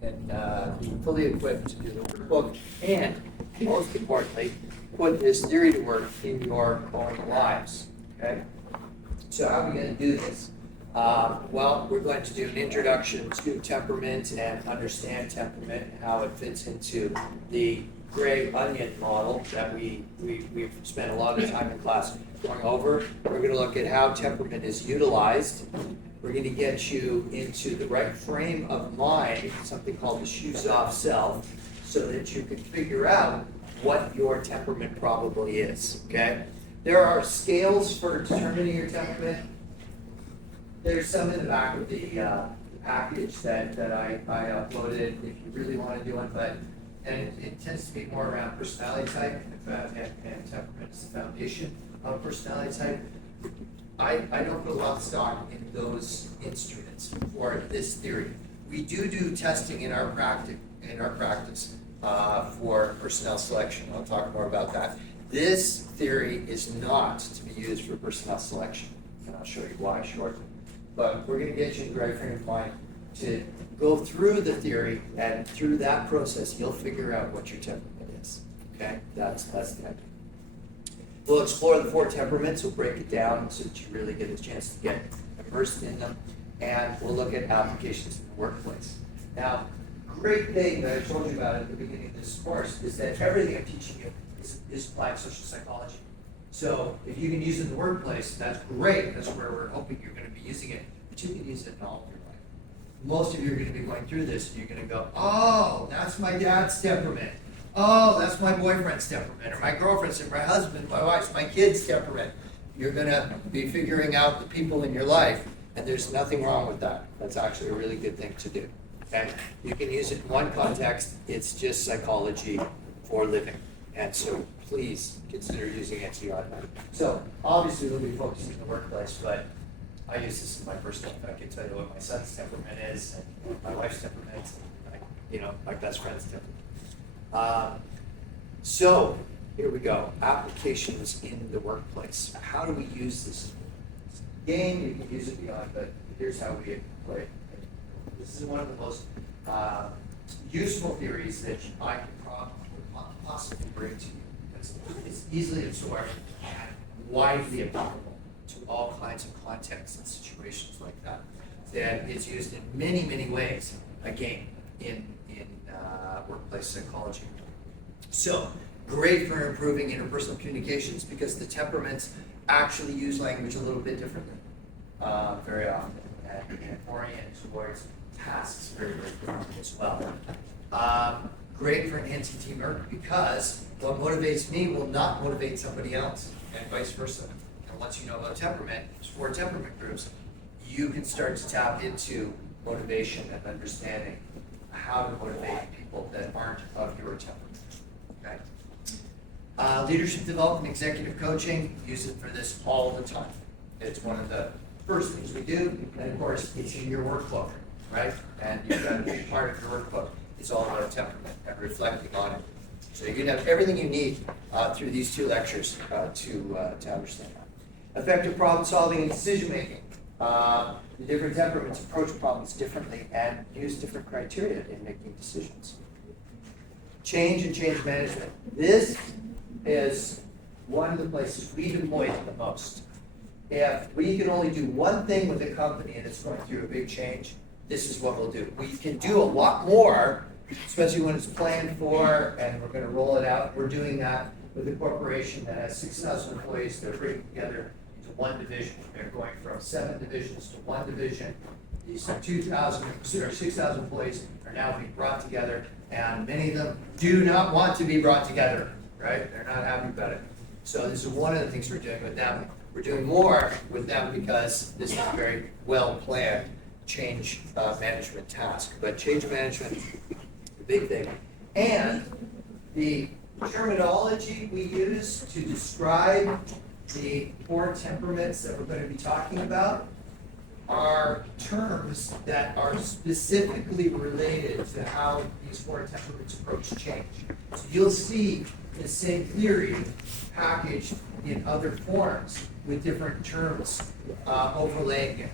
be fully equipped to do the workbook, and most importantly, put this theory to work in your own lives. Okay? So how are we going to do this? Well, we're going to do an introduction to temperament and understand temperament and how it fits into the gray onion model that we've spent a lot of time in class going over. We're going to look at how temperament is utilized. We're going to get you into the right frame of mind, something called the shoes off self, so that you can figure out what your temperament probably is. Okay? There are scales for determining your temperament. There's some in the back of the package that I uploaded if you really want to do one, and it tends to be more around personality type, and temperament is the foundation of personality type. I don't put a lot of stock in those instruments for this theory. We do testing in our practice for personnel selection. I'll talk more about that. This theory is not to be used for personnel selection, and I'll show you why shortly. But we're going to get you in the right frame of mind to go through the theory, and through that process, you'll figure out what your temperament is. Okay? That's the idea. We'll explore the 4 temperaments. We'll break it down so that you really get a chance to get immersed in them, and we'll look at applications in the workplace. Now, great thing that I told you about at the beginning of this course is that everything I'm teaching you is applied social psychology. So if you can use it in the workplace, that's great. That's where we're hoping you're going to be using it. But you can use it in all of your life. Most of you are going to be going through this, and you're going to go, oh, that's my dad's temperament. Oh, that's my boyfriend's temperament, or my girlfriend's, or my husband, my wife's, my kid's temperament. You're going to be figuring out the people in your life, and there's nothing wrong with that. That's actually a really good thing to do. Okay? You can use it in one context. It's just psychology for living. And so please consider using it to your automatic. So obviously we'll be focusing on the workplace, but I use this in my personal life. I can tell you what my son's temperament is, and what my wife's temperament is, and my best friend's temperament. So here we go. Applications in the workplace. How do we use this? Game, you can use it beyond, but here's how we play it. This is one of the most useful theories that I could possibly bring to you. It's easily absorbed and widely applicable to all kinds of contexts and situations like that. And it's used in many, many ways, again, in workplace psychology. So, great for improving interpersonal communications because the temperaments actually use language a little bit differently very often and orient towards tasks very, very differently as well. Great for enhancing teamwork because what motivates me will not motivate somebody else, and vice versa. And once you know about temperament, there's 4 temperament groups, you can start to tap into motivation and understanding how to motivate people that aren't of your temperament. Okay. Leadership development, executive coaching, use it for this all the time. It's one of the first things we do, and of course, it's in your workbook, right? And you've got a big part of your workbook. It's all about temperament and reflecting on it. So you can have everything you need through these 2 lectures to understand that. Effective problem solving and decision making. The different temperaments approach problems differently and use different criteria in making decisions. Change and change management. This is one of the places we deploy it the most. If we can only do one thing with a company and it's going through a big change, this is what we'll do. We can do a lot more, especially when it's planned for and we're going to roll it out. We're doing that with a corporation that has 6,000 employees. They're bringing together into one division. They're going from 7 divisions to 1 division. These 6,000 employees are now being brought together, and many of them do not want to be brought together, right? They're not happy about it. So this is one of the things we're doing with them. We're doing more with them because this is a very well-planned change management task. But change management, the big thing. And the terminology we use to describe the 4 temperaments that we're going to be talking about are terms that are specifically related to how these 4 temperaments approach change. So you'll see the same theory packaged in other forms with different terms overlaying it.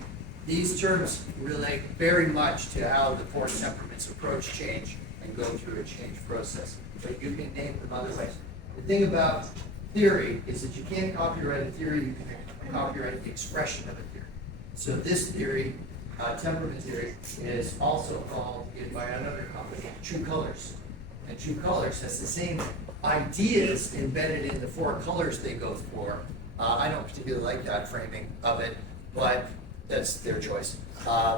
These terms relate very much to how the four temperaments approach change and go through a change process, but you can name them other ways. The thing about theory is that you can't copyright a theory, you can copyright the expression of a theory. So this theory, temperament theory, is also called by another company True Colors. And True Colors has the same ideas embedded in the four colors they go for. I don't particularly like that framing of it, but that's their choice.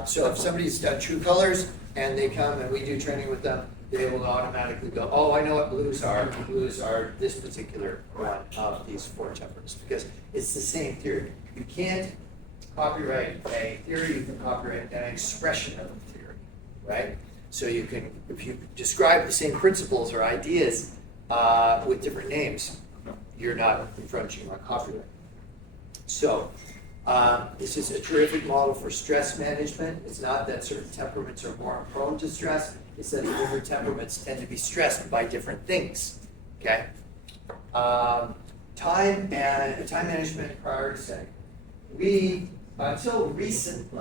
So if somebody's done True Colors and they come and we do training with them, they will automatically go, oh, I know what blues are. Blues are this particular one of these four temperaments, because it's the same theory. You can't copyright a theory, you can copyright an expression of a theory, right? So you can, if you describe the same principles or ideas with different names, you're not infringing on copyright. So this is a terrific model for stress management. It's not that certain temperaments are more prone to stress, it's that different temperaments tend to be stressed by different things, okay? Time management and priority setting. We, until recently,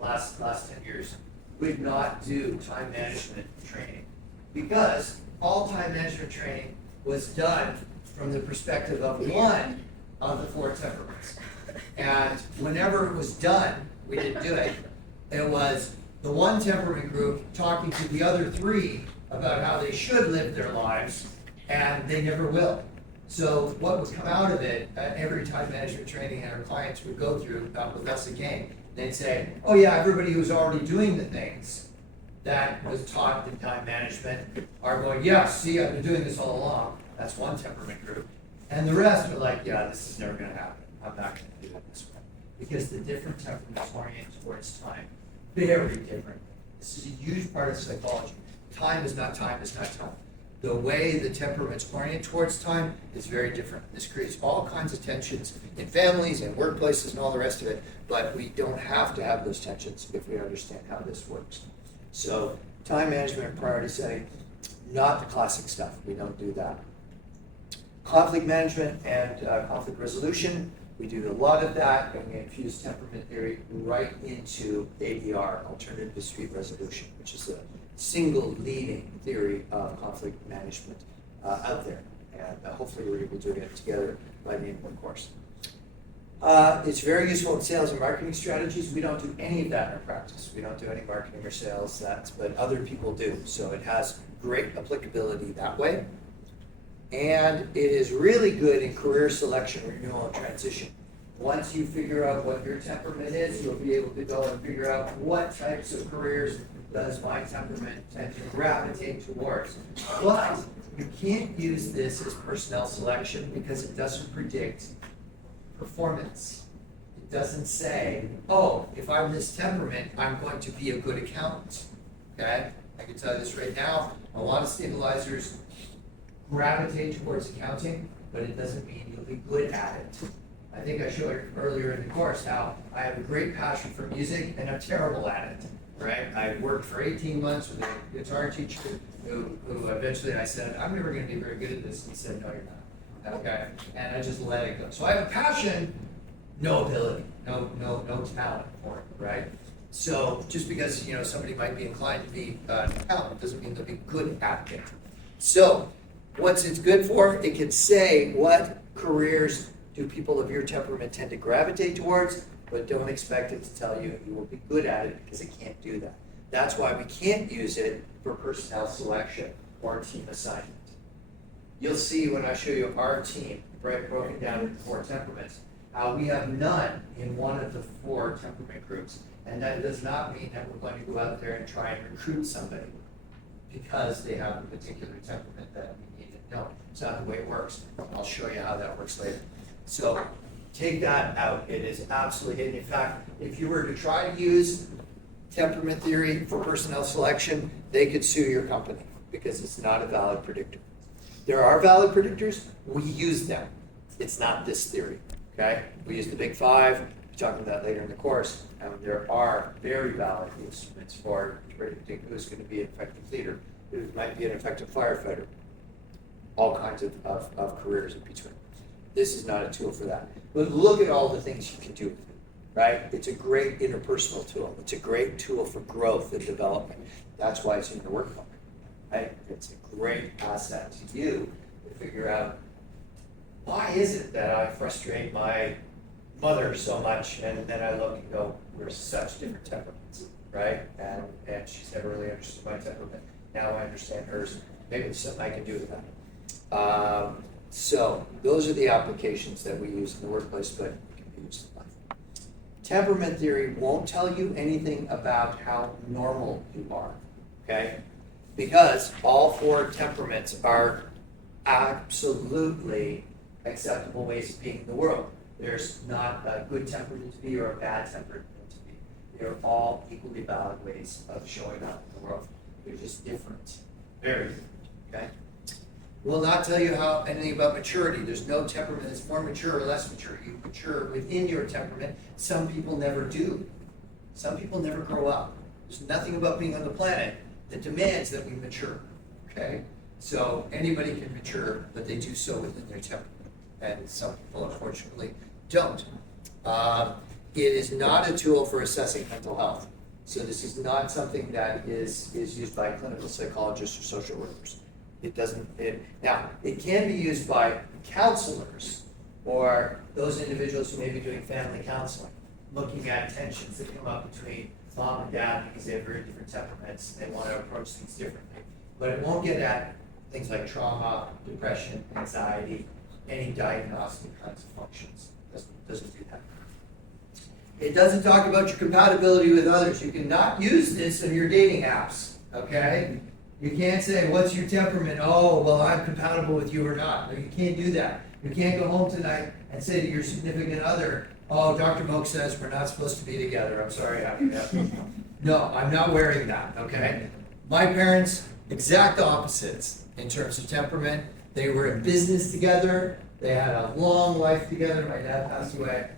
last 10 years, would not do time management training because all time management training was done from the perspective of one of the four temperaments. And whenever it was done, we didn't do it. It was the one temperament group talking to the other three about how they should live their lives, and they never will. So what would come out of it, every time management training our clients would go through with us again, they'd say, oh yeah, everybody who's already doing the things that was taught in time management are going, yeah, see, I've been doing this all along. That's one temperament group. And the rest are like, yeah, this is never going to happen. I'm not going to do it this way. Because the different temperaments orient towards time. Very different. This is a huge part of psychology. Time is not time is not time. The way the temperaments orient towards time is very different. This creates all kinds of tensions in families and workplaces and all the rest of it, but we don't have to have those tensions if we understand how this works. So time management and priority setting, not the classic stuff. We don't do that. Conflict management and conflict resolution, we do a lot of that, and we infuse temperament theory right into ADR, alternative dispute resolution, which is the single leading theory of conflict management out there. And hopefully we're able to do it together by the end of the course. It's very useful in sales and marketing strategies. We don't do any of that in our practice. We don't do any marketing or sales, but other people do. So it has great applicability that way. And it is really good in career selection, renewal, and transition. Once you figure out what your temperament is, you'll be able to go and figure out what types of careers does my temperament tend to gravitate towards. But you can't use this as personnel selection because it doesn't predict performance. It doesn't say, oh, if I'm this temperament, I'm going to be a good accountant. Okay? I can tell you this right now, a lot of stabilizers gravitate towards accounting, but it doesn't mean you'll be good at it. I think I showed earlier in the course how I have a great passion for music and I'm terrible at it, right? I worked for 18 months with a guitar teacher who eventually I said, I'm never going to be very good at this. And he said, no, you're not. Okay, and I just let it go. So I have a passion, no ability, no talent for it, right? So just because somebody might be inclined to be an accountant doesn't mean they'll be good at it. So what's it good for? It can say what careers do people of your temperament tend to gravitate towards, but don't expect it to tell you will be good at it because it can't do that. That's why we can't use it for personnel selection or team assignment. You'll see when I show you our team, right, broken down into four temperaments, how we have none in one of the four temperament groups. And that does not mean that we're going to go out there and try and recruit somebody because they have a particular temperament that we need to know. It's not the way it works. I'll show you how that works later. So take that out. It is absolutely hidden. In fact, if you were to try to use temperament theory for personnel selection, they could sue your company because it's not a valid predictor. There are valid predictors. We use them. It's not this theory. Okay? We use the Big Five. We're talking about that later in the course. And there are very valid instruments for predicting who's going to be an effective leader, who might be an effective firefighter, all kinds of careers in between. This is not a tool for that. But look at all the things you can do with it, right? It's a great interpersonal tool. It's a great tool for growth and development. That's why it's in your workbook, right? It's a great asset to you to figure out, why is it that I frustrate my mother so much? And then I look and go, we're such different temperaments, right? And she's never really understood my temperament. Now I understand hers. Maybe there's something I can do with that. So those are the applications that we use in the workplace, but can be used in life. Temperament theory won't tell you anything about how normal you are, okay? Because all 4 temperaments are absolutely acceptable ways of being in the world. There's not a good temperament to be or a bad temperament to be. They're all equally valid ways of showing up in the world. They're just different, very different, okay? Will not tell you anything about maturity. There's no temperament that's more mature or less mature. You mature within your temperament. Some people never do. Some people never grow up. There's nothing about being on the planet that demands that we mature, okay? So anybody can mature, but they do so within their temperament. And some people, unfortunately, don't. It is not a tool for assessing mental health. So this is not something that is used by clinical psychologists or social workers. It can be used by counselors or those individuals who may be doing family counseling, looking at tensions that come up between mom and dad because they have very different temperaments and they want to approach things differently. But it won't get at things like trauma, depression, anxiety, any diagnostic kinds of functions. Doesn't do that. It doesn't talk about your compatibility with others. You cannot use this in your dating apps, okay? You can't say, what's your temperament? Oh, well, I'm compatible with you or not. No, you can't do that. You can't go home tonight and say to your significant other, oh, Dr. Moak says we're not supposed to be together. I'm sorry, No, I'm not wearing that, okay? My parents, exact opposites in terms of temperament. They were in business together. They had a long life together. My dad passed away.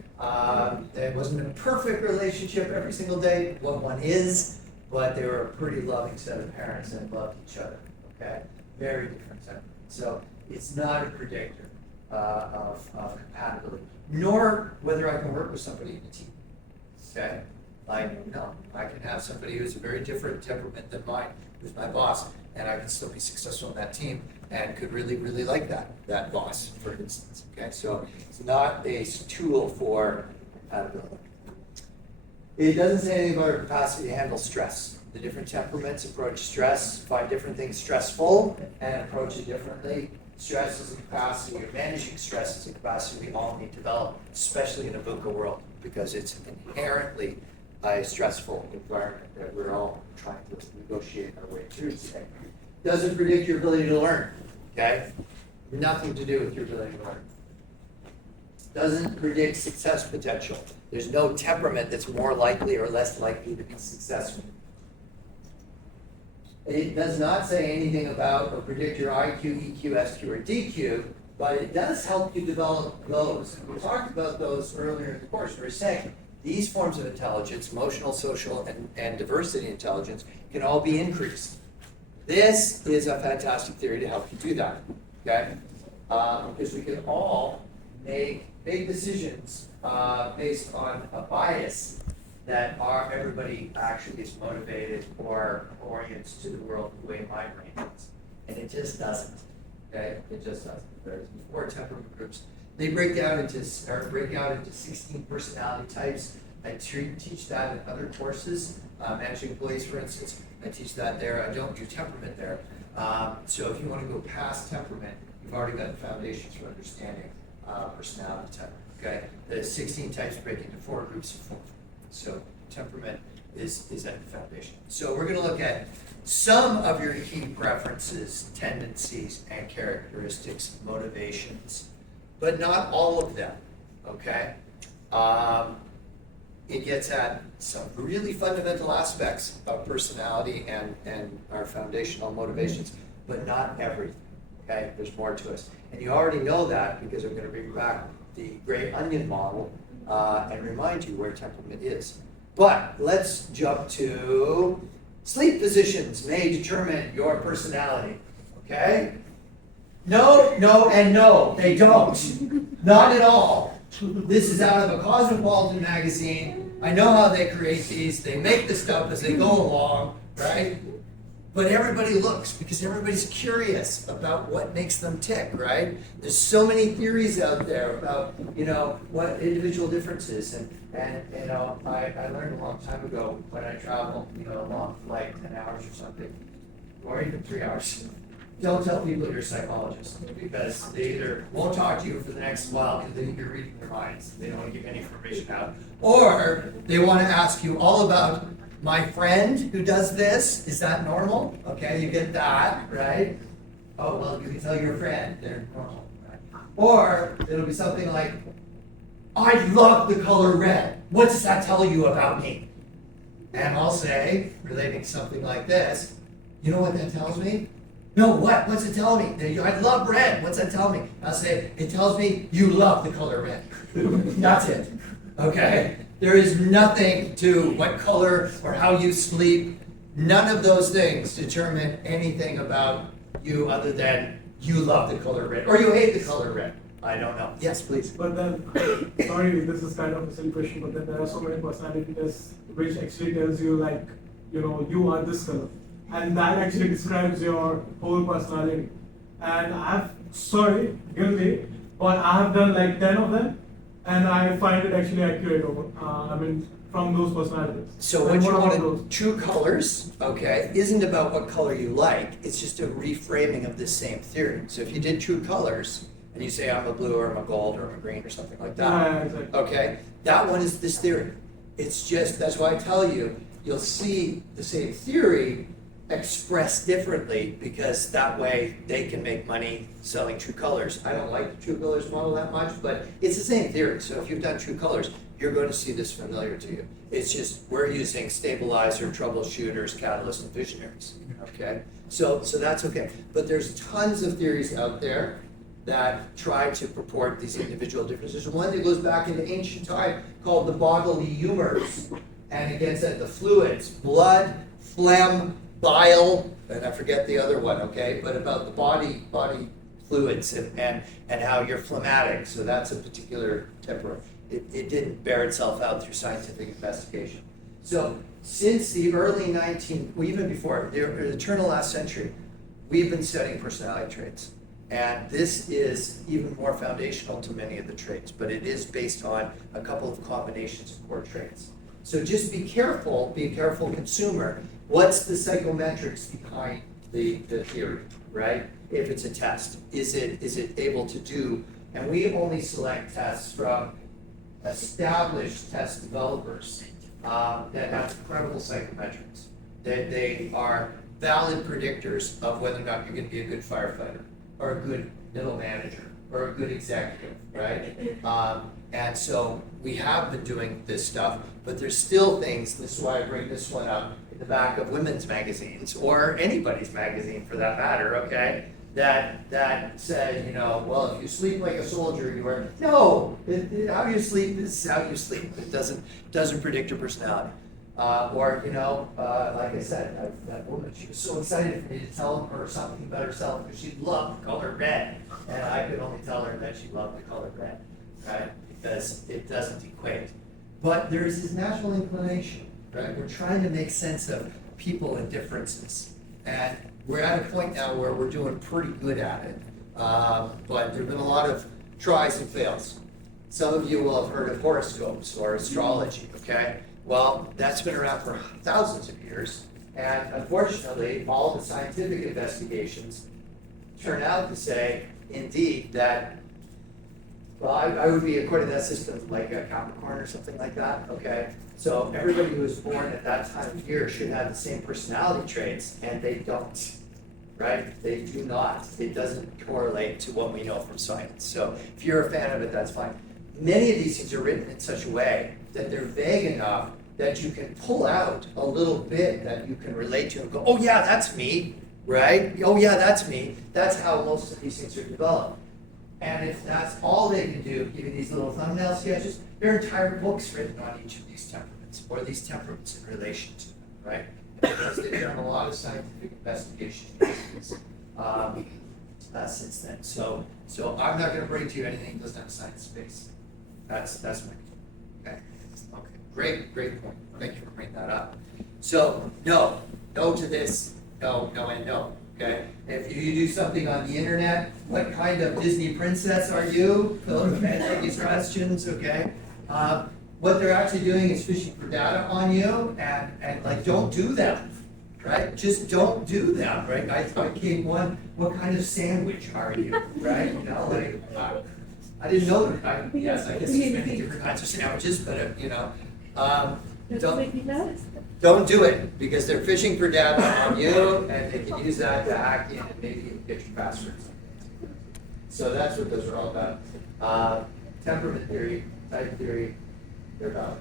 It wasn't a perfect relationship every single day, what one is, but they were a pretty loving set of parents and loved each other, okay? Very different temperament. So it's not a predictor of compatibility, nor whether I can work with somebody in a team, okay? I can have somebody who's a very different temperament than mine, who's my boss, and I can still be successful in that team and could really, really like that boss, for instance, okay? So it's not a tool for compatibility. It doesn't say anything about our capacity to handle stress. The different temperaments approach stress, find different things stressful, and approach it differently. Stress is a capacity, or managing stress is a capacity we all need to develop, especially in a VUCA world, because it's inherently a stressful environment that we're all trying to negotiate our way through today. Doesn't predict your ability to learn, okay? Nothing to do with your ability to learn. Doesn't predict success potential. There's no temperament that's more likely or less likely to be successful. It does not say anything about or predict your IQ, EQ, SQ, or DQ, but it does help you develop those. And we talked about those earlier in the course. We were saying these forms of intelligence, emotional, social, and diversity intelligence, can all be increased. This is a fantastic theory to help you do that, okay? Because we can all make decisions based on a bias that everybody actually is motivated or orients to the world the way my brain is. And it just doesn't, okay? It just doesn't. There's 4 temperament groups. They break out into 16 personality types. I teach that in other courses. Managing employees, for instance, I teach that there. I don't do temperament there. So if you want to go past temperament, you've already got the foundations for understanding personality type. Okay, the 16 types break into 4 groups of 4. So temperament is at the foundation. So we're going to look at some of your key preferences, tendencies, and characteristics, motivations, but not all of them. Okay. It gets at some really fundamental aspects of personality and our foundational motivations, but not everything. Okay, there's more to us. And you already know that because I'm going to bring back the gray onion model and remind you where temperament is. But let's jump to sleep positions may determine your personality. Okay? No, and no, they don't. Not at all. This is out of a Cosmopolitan magazine. I know how they create these. They make the stuff as they go along, right? But everybody looks because everybody's curious about what makes them tick, right? There's so many theories out there about, what individual differences. And I learned a long time ago when I travel, a long flight, 10 hours or something, or even 3 hours. Don't tell people you're a psychologist because they either won't talk to you for the next while because they think you're reading their minds. They don't want to give any information out. Or they want to ask you all about my friend who does this. Is that normal? Okay, you get that, right? Oh, well, you can tell your friend they're normal, right? Or it'll be something like, I love the color red. What does that tell you about me? And I'll say, relating to something like this, you know what that tells me? No, what? What's it telling me? I love red. What's that telling me? I'll say, it tells me you love the color red. That's it. Okay? There is nothing to what color or how you sleep. None of those things determine anything about you other than you love the color red or you hate the color red. I don't know. Yes, please. But then, sorry, this is kind of a silly question, but then there are so many personality tests which actually tells you like, you are this color. And that actually describes your whole personality. And guilty, but I have done like 10 of them, and I find it actually accurate from those personalities. So what you want to, true colors, okay, isn't about what color you like, it's just a reframing of this same theory. So if you did true colors, and you say I'm a blue or I'm a gold or I'm a green or something like that, yeah, exactly. Okay, that one is this theory. It's just, that's why I tell you, you'll see the same theory expressed differently because that way they can make money selling true colors. I don't like the true colors model that much, but it's the same theory. So if you've done true colors, you're going to see this familiar to you. It's just we're using stabilizer, troubleshooters, catalysts, and visionaries. Okay, so that's okay. But there's tons of theories out there that try to purport these individual differences. One that goes back into ancient time called the bodily humors, and again said the fluids, blood, phlegm, bile, and I forget the other one, okay, but about the body fluids and how you're phlegmatic, so that's a particular temperament. It didn't bear itself out through scientific investigation. So since the early even before, the turn of last century, we've been studying personality traits. And this is even more foundational to many of the traits, but it is based on a couple of combinations of core traits. So just be a careful consumer. What's the psychometrics behind the theory, right? If it's a test, is it able to do? And we only select tests from established test developers that have incredible psychometrics. They are valid predictors of whether or not you're going to be a good firefighter or a good middle manager or a good executive, right? And so we have been doing this stuff, but there's still things, this is why I bring this one up, in the back of women's magazines, or anybody's magazine for that matter, okay? That said, well, if you sleep like a soldier, you are, no, how you sleep is how you sleep. It doesn't predict your personality. Like I said, that woman, she was so excited for me to tell her something about herself because she loved the color red. And I could only tell her that she loved the color red, right? Because it doesn't equate. But there is this natural inclination, right? We're trying to make sense of people and differences. And we're at a point now where we're doing pretty good at it. But there have been a lot of tries and fails. Some of you will have heard of horoscopes or astrology, okay? Well, that's been around for thousands of years, and unfortunately, all the scientific investigations turn out to say, indeed, that, well, I would be, according to that system, like a Capricorn or something like that, okay? So everybody who was born at that time of year should have the same personality traits, and they don't, right? They do not. It doesn't correlate to what we know from science. So if you're a fan of it, that's fine. Many of these things are written in such a way that they're vague enough that you can pull out a little bit that you can relate to and go, oh yeah, that's me, right? Oh yeah, that's me. That's how most of these things are developed. And if that's all they can do, giving these little thumbnail sketches, there are entire books written on each of these temperaments, or these temperaments in relation to them, right? Because they've done a lot of scientific investigation since then. So I'm not going to bring to you anything that doesn't have a science base. That's my, okay. Okay, great point. Thank you for bringing that up. So, no to this, no, and no, okay? If you do something on the internet, what kind of Disney princess are you? Answer these questions, okay? What they're actually doing is fishing for data on you, and like, don't do them, right? Just don't do them, right? I came one, what kind of sandwich are you, right? You know, like, I didn't know that. Yes, I guess there's many different kinds of sandwiches, but don't do it, because they're fishing for data on you, and they can use that to hack in and maybe even get your passwords. So that's what those are all about. Temperament theory, type theory, they're about.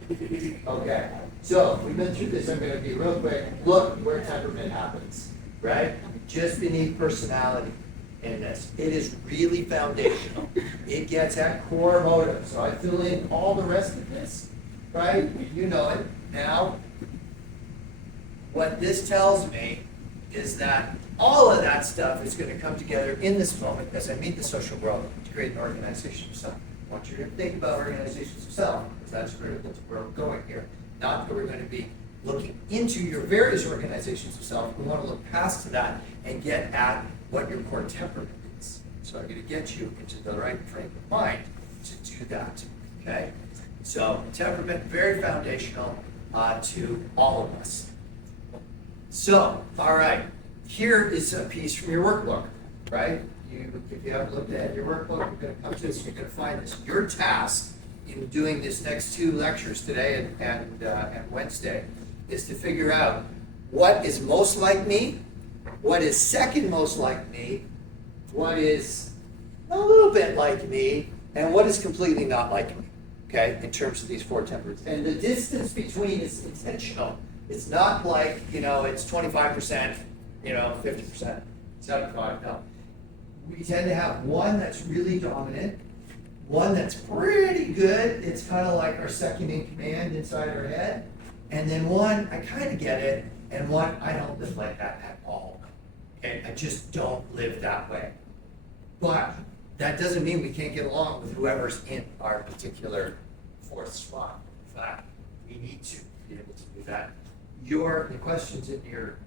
Okay, so we've been through this. I'm going to be real quick. Look where temperament happens, right? Just beneath personality in this. It is really foundational. It gets at core motive. So I fill in all the rest of this, right? You know it. Now, what this tells me is that all of that stuff is going to come together in this moment as I meet the social world to create an organization of self. I want you to think about organizations of self, because that's critical to where we're going here. Not that we're going to be looking into your various organizations of self. We want to look past that and get at what your core temperament is. So I'm going to get you into the right frame of mind to do that. Okay? So temperament, very foundational to all of us. So, all right, here is a piece from your workbook, right? If you haven't looked at your workbook, you're going to come to this, you're going to find this. Your task in doing this next 2 lectures today and Wednesday is to figure out what is most like me, what is second most like me, what is a little bit like me, and what is completely not like me, okay, in terms of these 4 temperaments. And the distance between is intentional. It's not like, it's 25%, 50%, 75%, no. We tend to have one that's really dominant, one that's pretty good, it's kind of like our second in command inside our head, and then one, I kind of get it, and one, I don't live like that at all. Okay, I just don't live that way. But that doesn't mean we can't get along with whoever's in our particular 4th spot. In fact, we need to be able to do that. The questions in your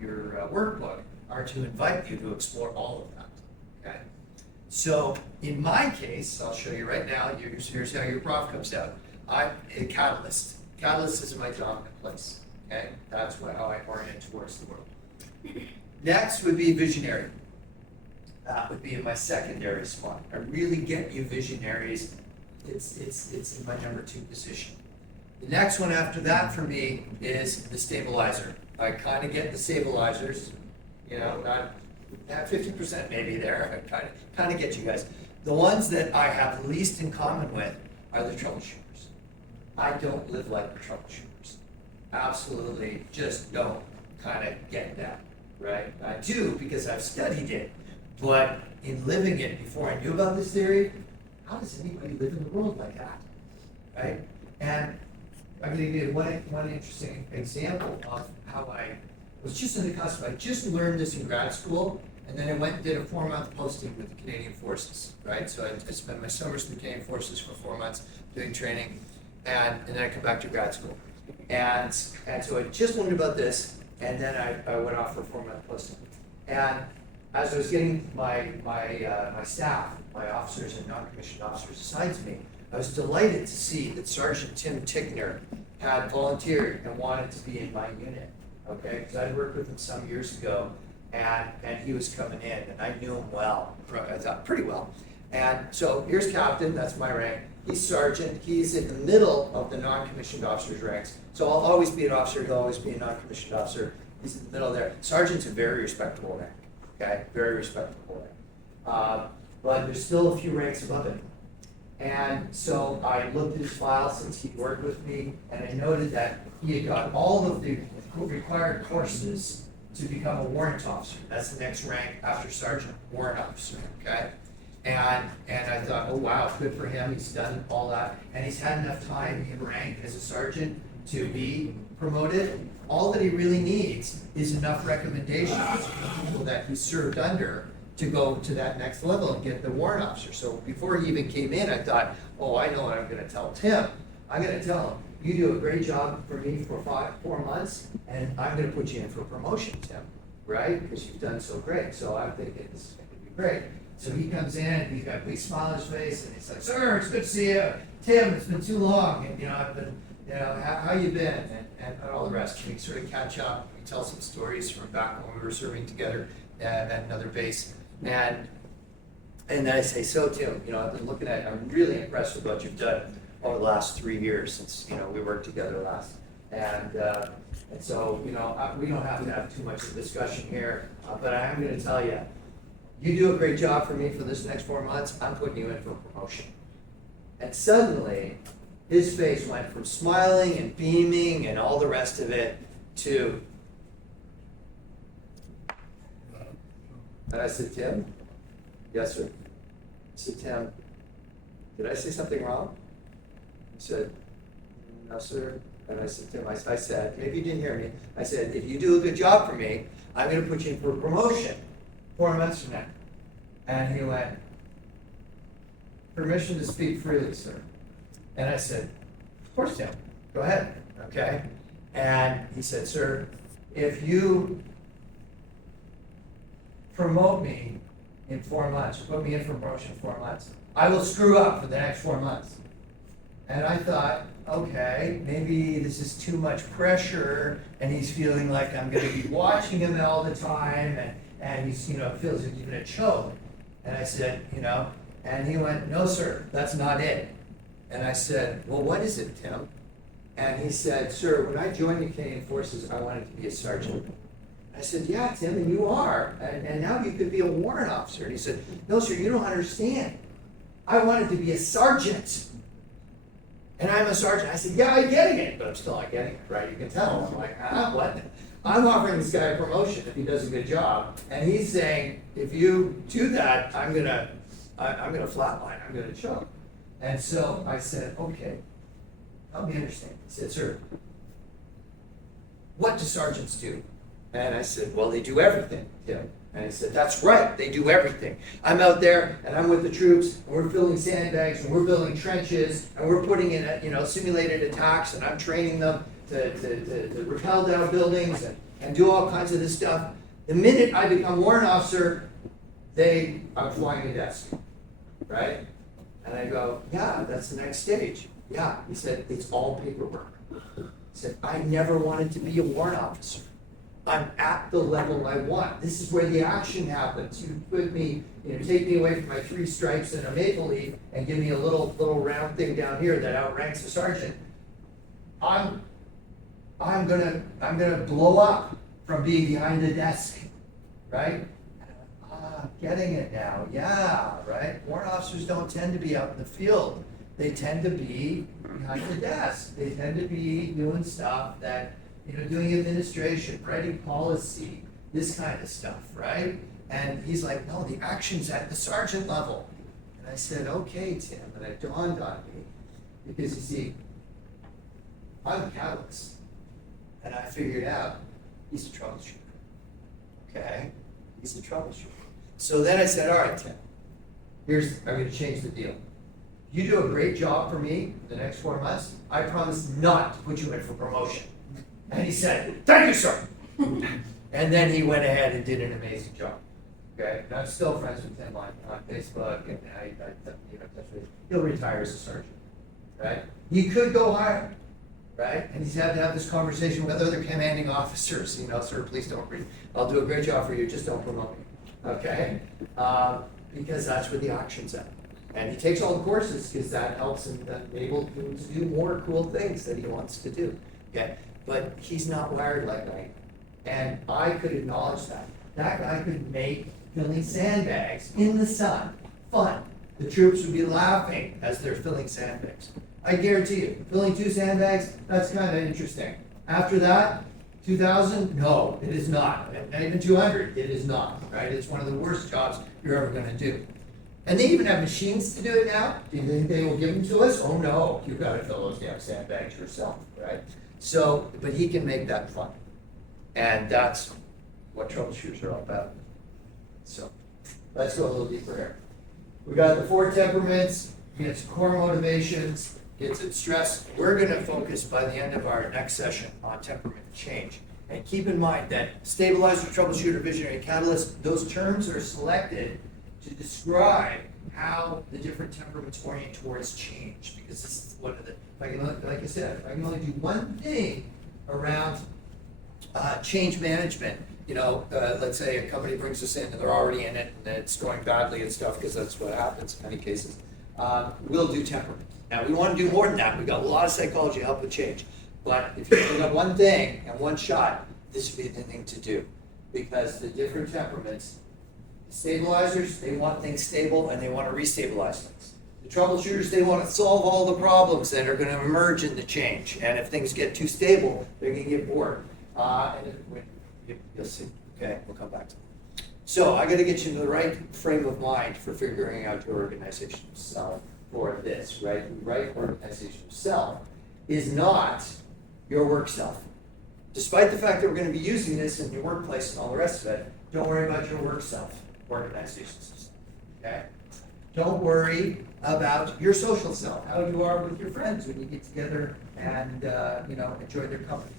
workbook are to invite you to explore all of that. Okay. So in my case, I'll show you right now. Here's how your prof comes out. I'm a catalyst. Catalyst is my dominant place. Okay. That's how I orient towards the world. Next would be visionary. That would be in my secondary spot. I really get you visionaries. It's in my number 2 position. The next one after that for me is the stabilizer. I kind of get the stabilizers, not 50% maybe there. I kind of get you guys. The ones that I have least in common with are the troubleshooters. I don't live like the troubleshooters. Absolutely, just don't kind of get that, right? I do because I've studied it, but in living it before I knew about this theory, how does anybody live in the world like that, right? And I'm going to give you one interesting example of how I was just on the cusp. I just learned this in grad school, and then I went and did a 4-month posting with the Canadian Forces, right? So I spent my summers in the Canadian Forces for 4 months doing training, and then I come back to grad school. And so I just learned about this, and then I went off for a 4-month posting. And as I was getting my staff, my officers and non-commissioned officers assigned to me, I was delighted to see that Sergeant Tim Tickner had volunteered and wanted to be in my unit, okay? Because I'd worked with him some years ago, and he was coming in, and I knew him well, I thought pretty well. And so here's Captain, that's my rank. He's Sergeant, he's in the middle of the non-commissioned officers' ranks. So I'll always be an officer, he'll always be a non-commissioned officer. He's in the middle there. Sergeant's a very respectable rank, okay? Very respectable rank. But there's still a few ranks above him. And so I looked at his file since he worked with me, and I noted that he had got all of the required courses to become a warrant officer. That's the next rank after sergeant, warrant officer, okay? And I thought, oh wow, good for him, he's done all that, and he's had enough time in rank as a sergeant to be promoted. All that he really needs is enough recommendations from people that he served under to go to that next level and get the warrant officer. So before he even came in, I thought, oh, I know what I'm gonna tell Tim. I'm gonna tell him, you do a great job for me for 4 months, and I'm gonna put you in for promotion, Tim, right? Because you've done so great. So I'm thinking this is gonna be great. So he comes in, he's got a big smile on his face, and he's like, sir, it's good to see you. Tim, it's been too long, and I've been, how you been? And all the rest. And we sort of catch up, we tell some stories from back when we were serving together at another base. And then I say, so Tim, I've been looking at, I'm really impressed with what you've done over the last 3 years since, we worked together last. And so, we don't have to have too much of a discussion here, but I am gonna tell you, you do a great job for me for this next 4 months, I'm putting you in for promotion. And suddenly, his face went from smiling and beaming and all the rest of it to, and I said, Tim? Yes, sir. I said, Tim, did I say something wrong? He said, no, sir. And I said, Tim, I said, maybe you didn't hear me. I said, if you do a good job for me, I'm going to put you in for a promotion 4 months from now. And he went, permission to speak freely, sir. And I said, of course, Tim, go ahead, okay? And he said, sir, if you promote me in 4 months, put me in for promotion in 4 months, I will screw up for the next 4 months. And I thought, okay, maybe this is too much pressure, and he's feeling like I'm gonna be watching him all the time, and he's, feels like he's gonna choke. And I said, and he went, no, sir, that's not it. And I said, well, what is it, Tim? And he said, sir, when I joined the Canadian Forces, I wanted to be a sergeant. I said, yeah, Tim, and you are. And now you could be a warrant officer. And he said, no, sir, you don't understand. I wanted to be a sergeant. And I'm a sergeant. I said, yeah, I'm getting it. But I'm still not getting it, right? You can tell. I'm like, what? I'm offering this guy a promotion if he does a good job. And he's saying, if you do that, I'm gonna flatline. I'm gonna choke. And so I said, okay, help me understand. He said, sir, what do sergeants do? And I said, well, they do everything, Tim. And he said, that's right, they do everything. I'm out there and I'm with the troops, and we're filling sandbags, and we're building trenches, and we're putting in, simulated attacks, and I'm training them to rappel down buildings and do all kinds of this stuff. The minute I become warrant officer, I'm flying a desk, right? And I go, yeah, that's the next stage. Yeah, he said, it's all paperwork. He said, I never wanted to be a warrant officer. I'm at the level I want. This is where the action happens. You put me, take me away from my 3 stripes and a maple leaf and give me a little round thing down here that outranks a sergeant. I'm gonna blow up from being behind the desk, right? Getting it now, yeah, right? Warrant officers don't tend to be out in the field. They tend to be behind the desk. They tend to be doing stuff that, doing administration, writing policy, this kind of stuff, right? And he's like, no, the action's at the sergeant level. And I said, okay, Tim, and it dawned on me, because you see, I'm a catalyst, and I figured out he's a troubleshooter, okay? He's a troubleshooter. So then I said, all right, Tim, I'm going to change the deal. You do a great job for me the next 4 months, I promise not to put you in for promotion. And he said, thank you, sir. And then he went ahead and did an amazing job. Okay, and I'm still friends with him on Facebook, and he'll retire as a sergeant, right? He could go higher, right? And he's had to have this conversation with other commanding officers, sir, please don't I'll do a great job for you, just don't promote me. Okay, because that's where the action's at. And he takes all the courses because that helps him able to do more cool things that he wants to do. Okay, but he's not wired like I am. And I could acknowledge that. That guy could make filling sandbags in the sun fun. The troops would be laughing as they're filling sandbags. I guarantee you, filling 2 sandbags, that's kind of interesting. After that, 2,000? No, it is not. And even 200, it is not, right? It's one of the worst jobs you're ever going to do. And they even have machines to do it now. Do you think they will give them to us? Oh no, you've got to fill those damn sandbags yourself, right? So, but he can make that fun. And that's what troubleshooters are all about. So, let's go a little deeper here. We got the 4 temperaments, gets core motivations, gets at stress. We're gonna focus by the end of our next session on temperament change. And keep in mind that stabilizer, troubleshooter, visionary, catalyst, those terms are selected to describe how the different temperaments orient towards change. Because this is one of the, like I said, if I can only do one thing around change management, let's say a company brings us in and they're already in it and it's going badly and stuff, because that's what happens in many cases. We'll do temperament. Now, we want to do more than that. We've got a lot of psychology to help with change. But if you only got one thing and one shot, this would be the thing to do. Because the different temperaments, the stabilizers, they want things stable and they want to restabilize things. The troubleshooters, they want to solve all the problems that are going to emerge in the change. And if things get too stable, they're going to get bored. You'll see. Okay, we'll come back to that. So I got to get you in the right frame of mind for figuring out your organization self for this, right? The right organization self is not your work self. Despite the fact that we're going to be using this in your workplace and all the rest of it, don't worry about your work self organization self. Okay? Don't worry about your social self, how you are with your friends when you get together and enjoy their company.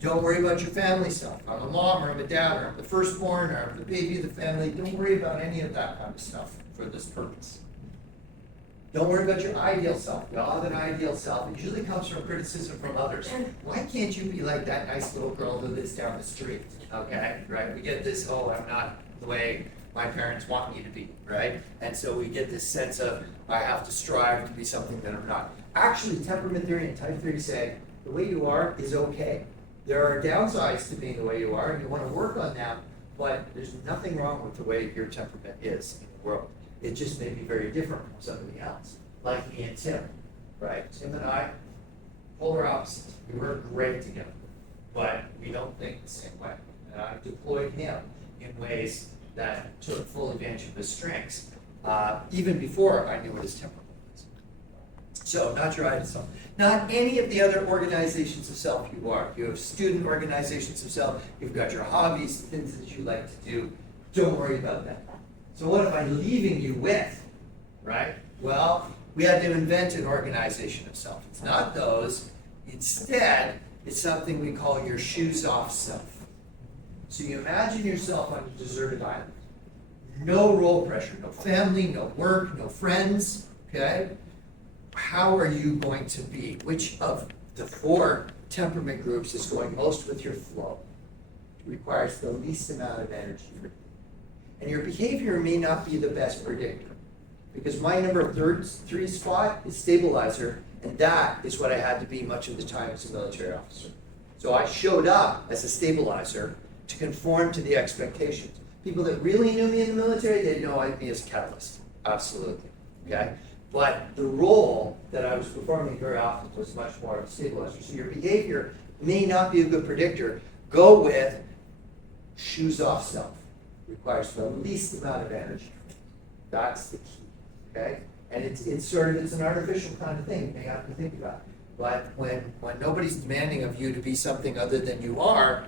Don't worry about your family stuff. I'm a mom, or I'm a dad, or I'm the firstborn, or I'm the baby of the family. Don't worry about any of that kind of stuff for this purpose. Don't worry about your ideal self. We all have an ideal self. It usually comes from criticism from others. Why can't you be like that nice little girl who lives down the street? Okay, right? We get this, I'm not the way my parents want me to be, right? And so we get this sense of, I have to strive to be something that I'm not. Actually, temperament theory and type theory say, the way you are is okay. There are downsides to being the way you are, and you want to work on them, but there's nothing wrong with the way your temperament is in the world. It just may be very different from somebody else, like me and Tim, right? Tim and I, polar opposites. We work great together, but we don't think the same way. And I deployed him in ways that took full advantage of his strengths, even before I knew what his temperament was. So, not your ideal self. Not any of the other organizations of self you are. You have student organizations of self, you've got your hobbies, things that you like to do. Don't worry about that. So what am I leaving you with, right? Well, we had to invent an organization of self. It's not those. Instead, it's something we call your shoes off self. So you imagine yourself on a deserted island. No role pressure, no family, no work, no friends, okay? How are you going to be? Which of the 4 temperament groups is going most with your flow? It requires the least amount of energy for you. And your behavior may not be the best predictor. Because my number 3 spot is stabilizer, and that is what I had to be much of the time as a military officer. So I showed up as a stabilizer to conform to the expectations. People that really knew me in the military, they know me as a catalyst. Absolutely. Okay? But the role that I was performing very often was much more of a stabilizer. So your behavior may not be a good predictor. Go with shoes off self. Requires the least amount of energy. That's the key. Okay? And it's an artificial kind of thing you may have to think about. But when nobody's demanding of you to be something other than you are,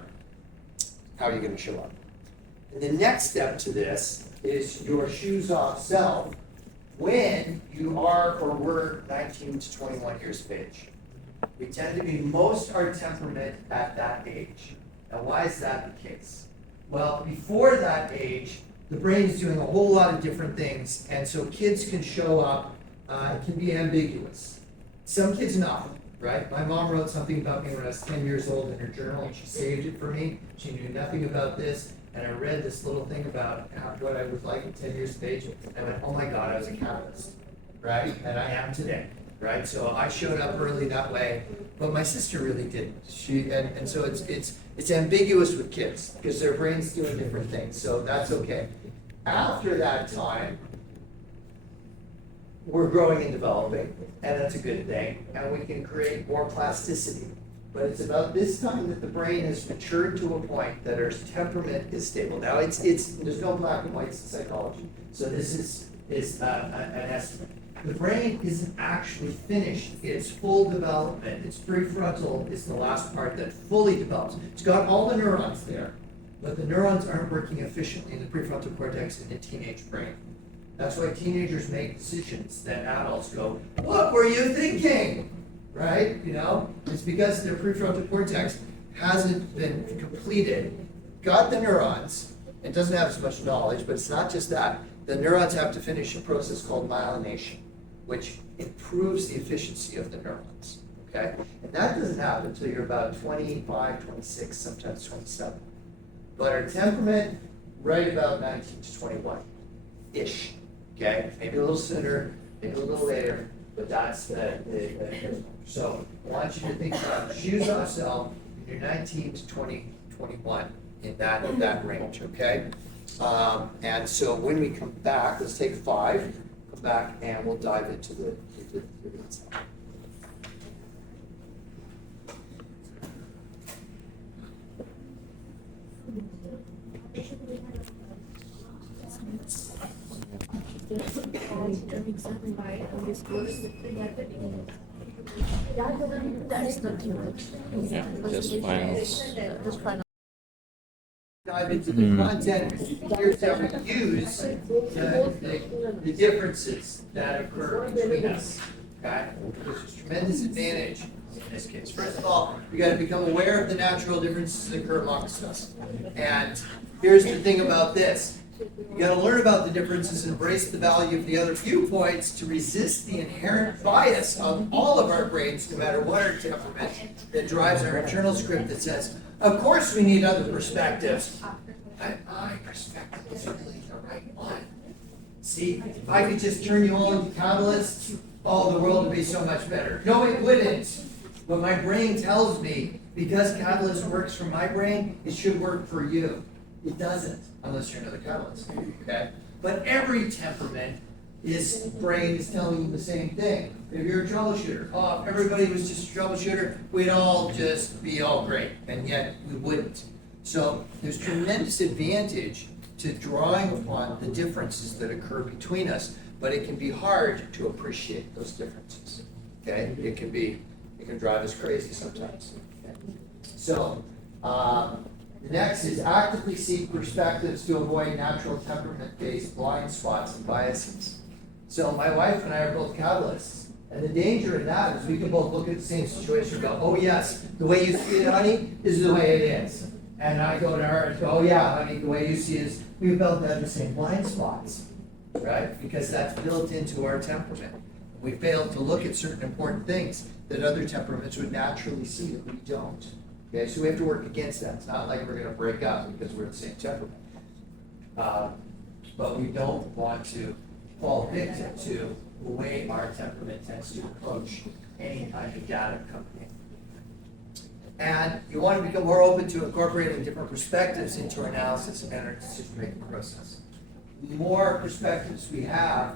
how are you going to show up? And the next step to this is your shoes off self when you are or were 19 to 21 years of age. We tend to be most our temperament at that age. Now, why is that the case? Well, before that age, the brain is doing a whole lot of different things, and so kids can show up, it can be ambiguous. Some kids not, right? My mom wrote something about me when I was 10 years old in her journal, and she saved it for me. She knew nothing about this, and I read this little thing about what I was like at 10 years of age, and I went, oh my God, I was a catalyst, right? And I am today, right? So I showed up early that way, but my sister really didn't. And so it's ambiguous with kids because their brain's doing different things, so that's okay. After that time, we're growing and developing, and that's a good thing, and we can create more plasticity. But it's about this time that the brain has matured to a point that our temperament is stable. Now, there's no black and whites in psychology, so this is an estimate. The brain isn't actually finished its full development. Its prefrontal is the last part that fully develops. It's got all the neurons there, but the neurons aren't working efficiently in the prefrontal cortex in the teenage brain. That's why teenagers make decisions that adults go, what were you thinking? Right? You know, it's because their prefrontal cortex hasn't been completed. Got the neurons, it doesn't have as much knowledge, but it's not just that. The neurons have to finish a process called myelination, which improves the efficiency of the neurons. Okay? And that doesn't happen until you're about 25, 26, sometimes 27. But our temperament, right about 19 to 21-ish. Okay? Maybe a little sooner, maybe a little later, but that's the so I want you to think about shoes off self, you're 19 to 20, 21 in that range, okay? And so when we come back, let's take 5, come back and we'll dive into the concept. There's nothing much. Yeah, just finals. Dive into the content, here's how we use the differences that occur between us. Okay? There's a tremendous advantage in this case. First of all, we got to become aware of the natural differences that occur amongst us. And here's the thing about this. You got to learn about the differences and embrace the value of the other viewpoints to resist the inherent bias of all of our brains, no matter what our temperament, that drives our internal script that says, of course we need other perspectives. My perspective is really the right one. See, if I could just turn you all into catalysts, the world would be so much better. No, it wouldn't. But my brain tells me, because catalyst works for my brain, it should work for you. It doesn't, unless you're another catalyst, okay? But every temperament brain is telling you the same thing. If you're a troubleshooter, if everybody was just a troubleshooter, we'd all just be all great, and yet we wouldn't. So there's tremendous advantage to drawing upon the differences that occur between us, but it can be hard to appreciate those differences, okay? It can drive us crazy sometimes. Okay? So, next is actively seek perspectives to avoid natural temperament-based blind spots and biases. So my wife and I are both catalysts. And the danger in that is we can both look at the same situation and go, oh yes, the way you see it, honey, is the way it is. And I go to her and go, oh yeah, honey, the way you see it is, we both have the same blind spots, right? Because that's built into our temperament. We fail to look at certain important things that other temperaments would naturally see that we don't. Okay, so we have to work against that. It's not like we're going to break up because we're the same temperament. But we don't want to fall victim to the way our temperament tends to approach any kind of data company. And you want to become more open to incorporating different perspectives into our analysis and our decision-making process. The more perspectives we have,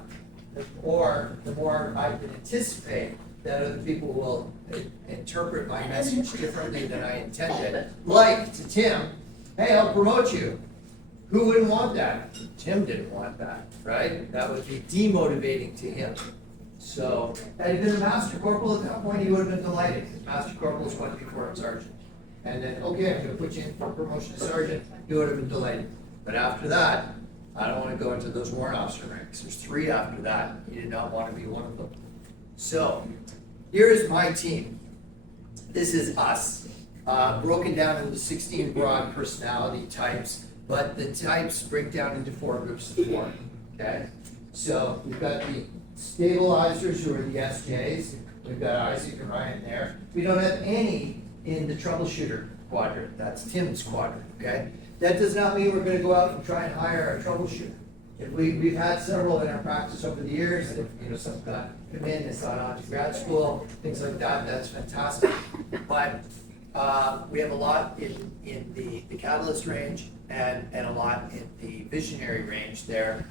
the more I can anticipate that other people will interpret my message differently than I intended. Like to Tim, hey, I'll promote you. Who wouldn't want that? Tim didn't want that, right? That would be demotivating to him. So, had he been a master corporal at that point, he would have been delighted. Master corporal is one before a sergeant. And then, okay, I'm going to put you in for promotion to sergeant. He would have been delighted. But after that, I don't want to go into those warrant officer ranks. There's 3 after that. He did not want to be one of them. So, here's my team. This is us, broken down into 16 broad personality types, but the types break down into 4 groups of 4, okay? So we've got the stabilizers, who are the SJs. We've got Isaac and Ryan there. We don't have any in the troubleshooter quadrant. That's Tim's quadrant, okay? That does not mean we're going to go out and try and hire a troubleshooter. If we've had several in our practice over the years, if some come in, has gone on to grad school, things like that, that's fantastic. But we have a lot in the catalyst range and a lot in the visionary range there.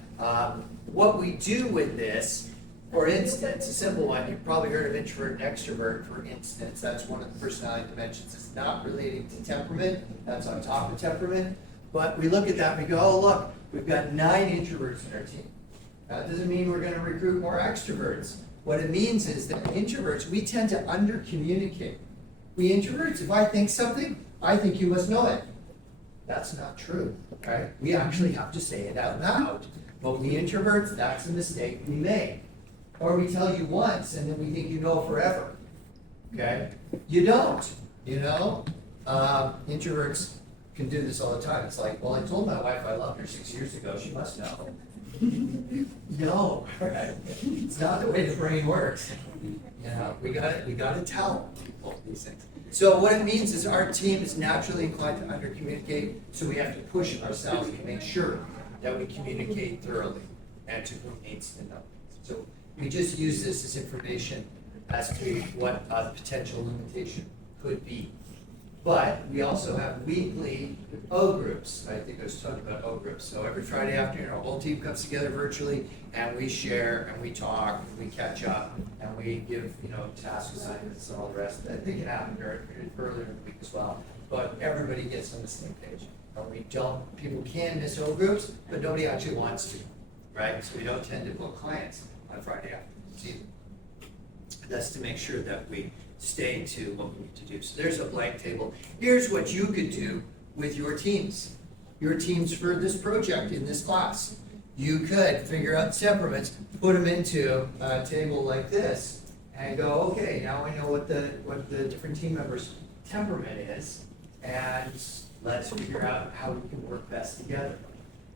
What we do with this, for instance, a simple one, you've probably heard of introvert and extrovert, for instance. That's one of the personality dimensions. It's not relating to temperament. That's on top of temperament. But we look at that and we go, oh, look, we've got 9 introverts in our team. That doesn't mean we're going to recruit more extroverts. What it means is that introverts, we tend to under-communicate. We introverts, if I think something, I think you must know it. That's not true, right? We actually have to say it out loud. But we introverts, that's a mistake we make. Or we tell you once and then we think you know forever, okay? You don't, you know? Introverts can do this all the time. It's like, well, I told my wife I loved her 6 years ago, she must know. No, right? It's not the way the brain works. You know, we gotta tell people these things. So what it means is our team is naturally inclined to under-communicate, so we have to push ourselves to make sure that we communicate thoroughly and to who needs to know. So we just use this as information as to what a potential limitation could be. But we also have weekly O groups. I think I was talking about O groups. So every Friday afternoon, our whole team comes together virtually and we share and we talk and we catch up and we give, task assignments and all the rest. I think it happened earlier in the week as well. But everybody gets on the same page. And people can miss O groups, but nobody actually wants to, right? So we don't tend to book clients on Friday afternoons either. That's to make sure that we stay to what we need to do. So there's a blank table. Here's what you could do with your teams. Your teams for this project in this class. You could figure out temperaments, put them into a table like this, and go, okay, now I know what the different team members' temperament is, and let's figure out how we can work best together.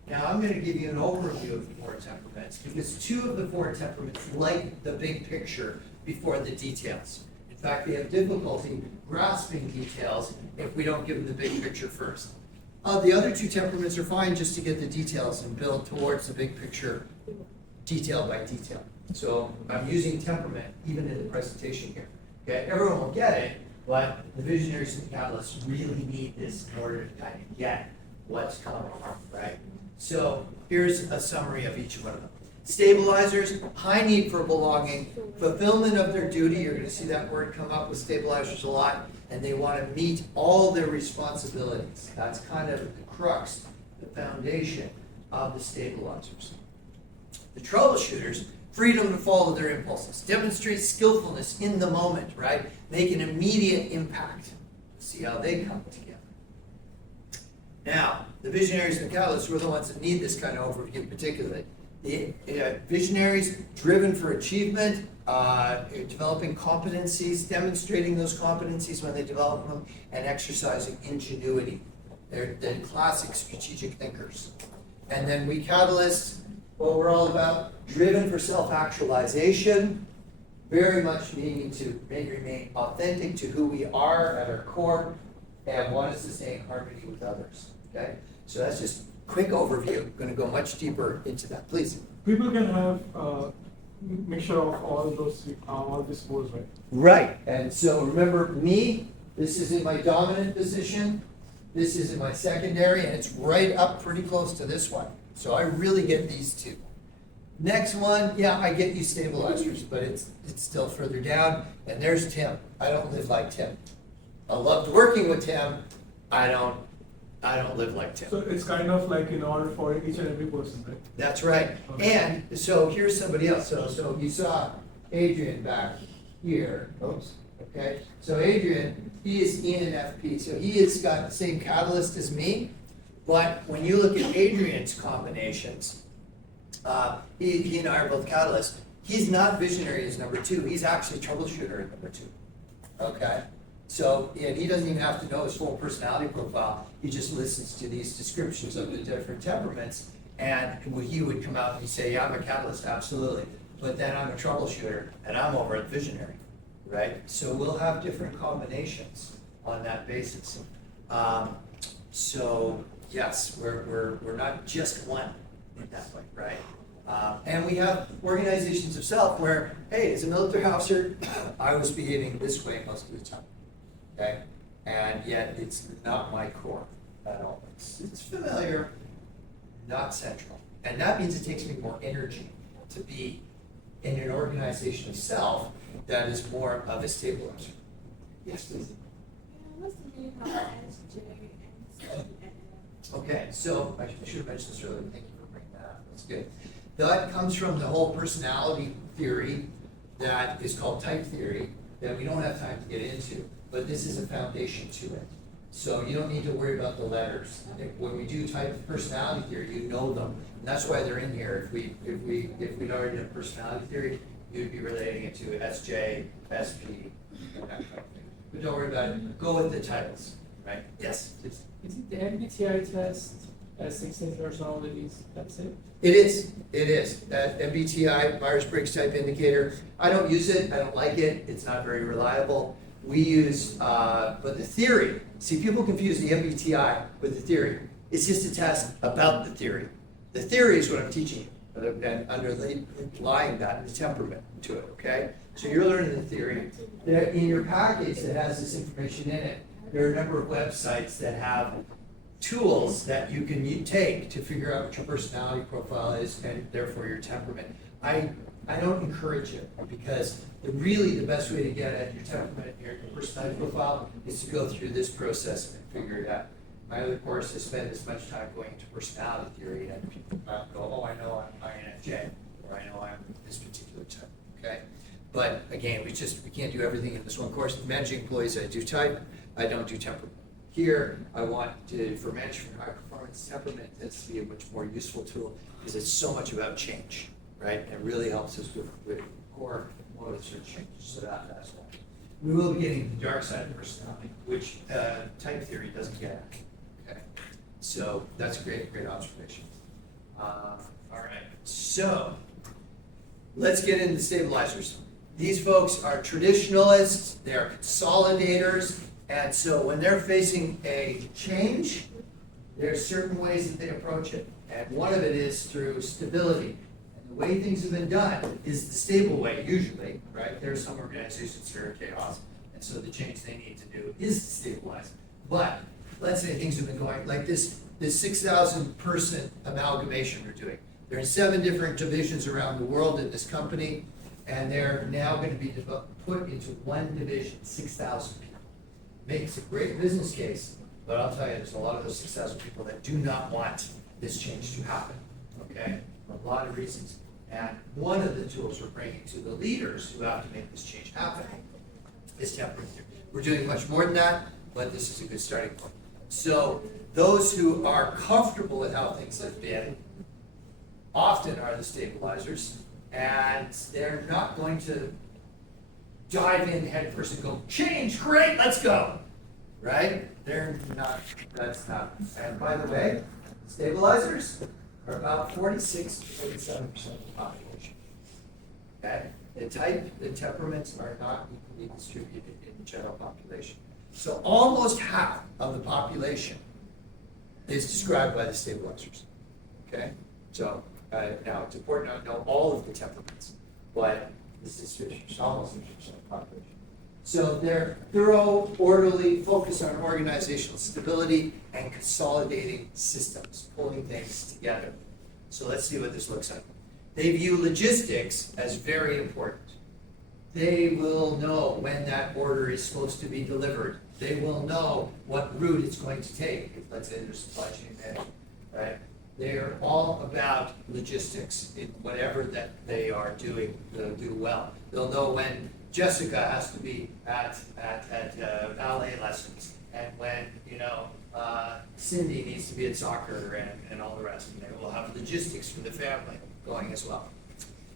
Now I'm going to give you an overview of the 4 temperaments, because 2 of the 4 temperaments like the big picture before the details. In fact, we have difficulty grasping details if we don't give them the big picture first. The other 2 temperaments are fine just to get the details and build towards the big picture detail by detail. So I'm using temperament even in the presentation here. Okay, everyone will get it, but the visionaries and the catalysts really need this in order to kind of get what's coming, right? So here's a summary of each one of them. Stabilizers, high need for belonging, fulfillment of their duty. You're going to see that word come up with stabilizers a lot, and they want to meet all their responsibilities. That's kind of the crux, the foundation of the stabilizers. The troubleshooters, freedom to follow their impulses, demonstrate skillfulness in the moment, right? Make an immediate impact. See how they come together. Now, the visionaries and catalysts were the ones that need this kind of overview particularly. The visionaries driven for achievement, developing competencies, demonstrating those competencies when they develop them, and exercising ingenuity. They're the classic strategic thinkers. And then we catalysts, what we're all about, driven for self-actualization, very much needing to remain authentic to who we are at our core, and want us to stay in harmony with others. Okay? So that's just quick overview. I'm going to go much deeper into that. Please. People can have a mixture of all these fours, right? Right. And so remember me, this is in my dominant position. This is in my secondary, and it's right up pretty close to this one. So I really get these 2. Next one, yeah, I get you stabilizers, but it's still further down. And there's Tim. I don't live like Tim. I loved working with Tim. I don't live like Tim. So it's kind of like in order for each and every person, right? That's right. Okay. And so here's somebody else. So you saw Adrian back here. Oops. Okay. So Adrian, he is ENFP. So he has got the same catalyst as me. But when you look at Adrian's combinations, he and I are both catalysts. He's not visionary as number 2. He's actually troubleshooter at number 2. Okay. So, and he doesn't even have to know his full personality profile. He just listens to these descriptions of the different temperaments, and he would come out and he'd say, yeah, I'm a catalyst, absolutely. But then I'm a troubleshooter, and I'm over at visionary, right? So we'll have different combinations on that basis. So yes, we're not just one in that way, right? And we have organizations of self where, hey, as a military officer, I was behaving this way most of the time. Okay, and yet it's not my core at all. It's familiar, not central, and that means it takes me more energy to be in an organization of self that is more of a stabilizer. Yes, please. Okay, so I should have mentioned this earlier. Thank you for bringing that up. That's good. That comes from the whole personality theory that is called type theory that we don't have time to get into. But this is a foundation to it. So you don't need to worry about the letters. When we do type of personality theory, you know them. And that's why they're in here. If we'd already done personality theory, you'd be relating it to SJ, SP, that kind of thing. But don't worry about it. Go with the titles, right? Yes, please. Is it the MBTI test, 16 personalities, that's it? It is. That MBTI, Myers-Briggs Type Indicator, I don't use it, I don't like it, it's not very reliable. We use, but the theory, see, people confuse the MBTI with the theory. It's just a test about the theory. The theory is what I'm teaching you, and underlying that, the temperament to it, okay? So you're learning the theory. In your package that has this information in it, there are a number of websites that have tools that you can take to figure out what your personality profile is and therefore your temperament. I don't encourage it because the best way to get at your temperament and your personality profile is to go through this process and figure it out. My other course, I spend as much time going into personality theory and people go, oh, I know I'm INFJ, or I know I'm this particular type, okay? But again, we can't do everything in this one course. Managing employees, I do type, I don't do temperament. Here, I want to, for management high performance temperament, that's to be a much more useful tool because it's so much about change, right? And it really helps us with core motives or change. So that's why. We will be getting the dark side of personality, which type theory doesn't get at. Okay, so that's a great observation. All right, so let's get into stabilizers. These folks are traditionalists, they are consolidators, and so when they're facing a change, there are certain ways that they approach it. And one of it is through stability. And the way things have been done is the stable way, usually, right? There are some organizations that are in chaos, and so the change they need to do is to stabilize. But let's say things have been going like this 6,000 person amalgamation we're doing. They're in 7 different divisions around the world in this company, and they're now going to be put into one division, 6,000 people. Makes a great business case, but I'll tell you, there's a lot of those 6,000 people that do not want this change to happen, okay? For a lot of reasons. And one of the tools we're bringing to the leaders who have to make this change happen is temperament theory. We're doing much more than that, but this is a good starting point. So those who are comfortable with how things have been often are the stabilizers, and they're not going to dive in head first and go, change, great, let's go, right? They're not, that's not. And by the way, stabilizers are about 46 to 47% of the population, okay? The temperaments are not equally distributed in the general population. So almost half of the population is described by the stabilizers, okay? So now it's important to know all of the temperaments, but this is almost 50% of the population. So they're thorough, orderly, focused on organizational stability and consolidating systems, pulling things together. So let's see what this looks like. They view logistics as very important. They will know when that order is supposed to be delivered. They will know what route it's going to take. If, let's say there's supply chain management, right? They are all about logistics in whatever that they are doing. They'll do well. They'll know when Jessica has to be at ballet lessons, and when Cindy needs to be at soccer and all the rest. And they will have logistics for the family going as well.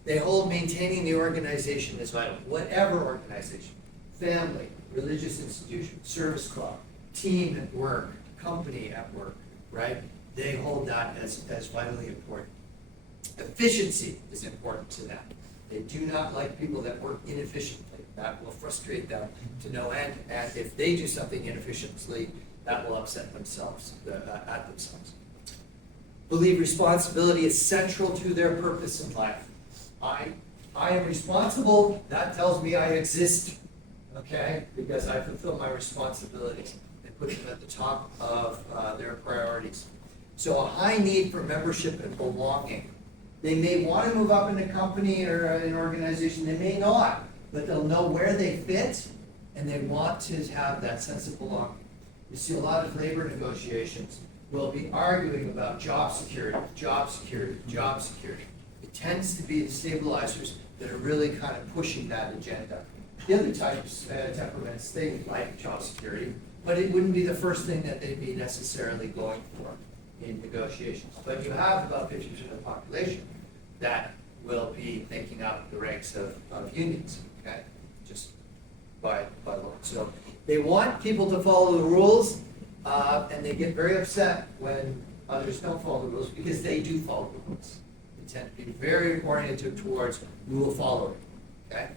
They hold maintaining the organization as vital. Whatever organization, family, religious institution, service club, team at work, company at work, right? They hold that as vitally important. Efficiency is important to them. They do not like people that work inefficiently. That will frustrate them to no end. And if they do something inefficiently, that will upset themselves, at themselves. Believe responsibility is central to their purpose in life. I am responsible. That tells me I exist, okay? Because I fulfill my responsibilities and put them at the top of their priorities. So a high need for membership and belonging. They may want to move up in a company or an organization, they may not, but they'll know where they fit and they want to have that sense of belonging. You see a lot of labor negotiations will be arguing about job security, job security, job security. It tends to be the stabilizers that are really kind of pushing that agenda. The other types, temperaments, they like job security, but it wouldn't be the first thing that they'd be necessarily going for in negotiations. But you have about 50% of the population that will be thinking up the ranks of unions, okay? Just by law. So they want people to follow the rules, and they get very upset when others don't follow the rules because they do follow the rules. They tend to be very oriented towards rule following, okay?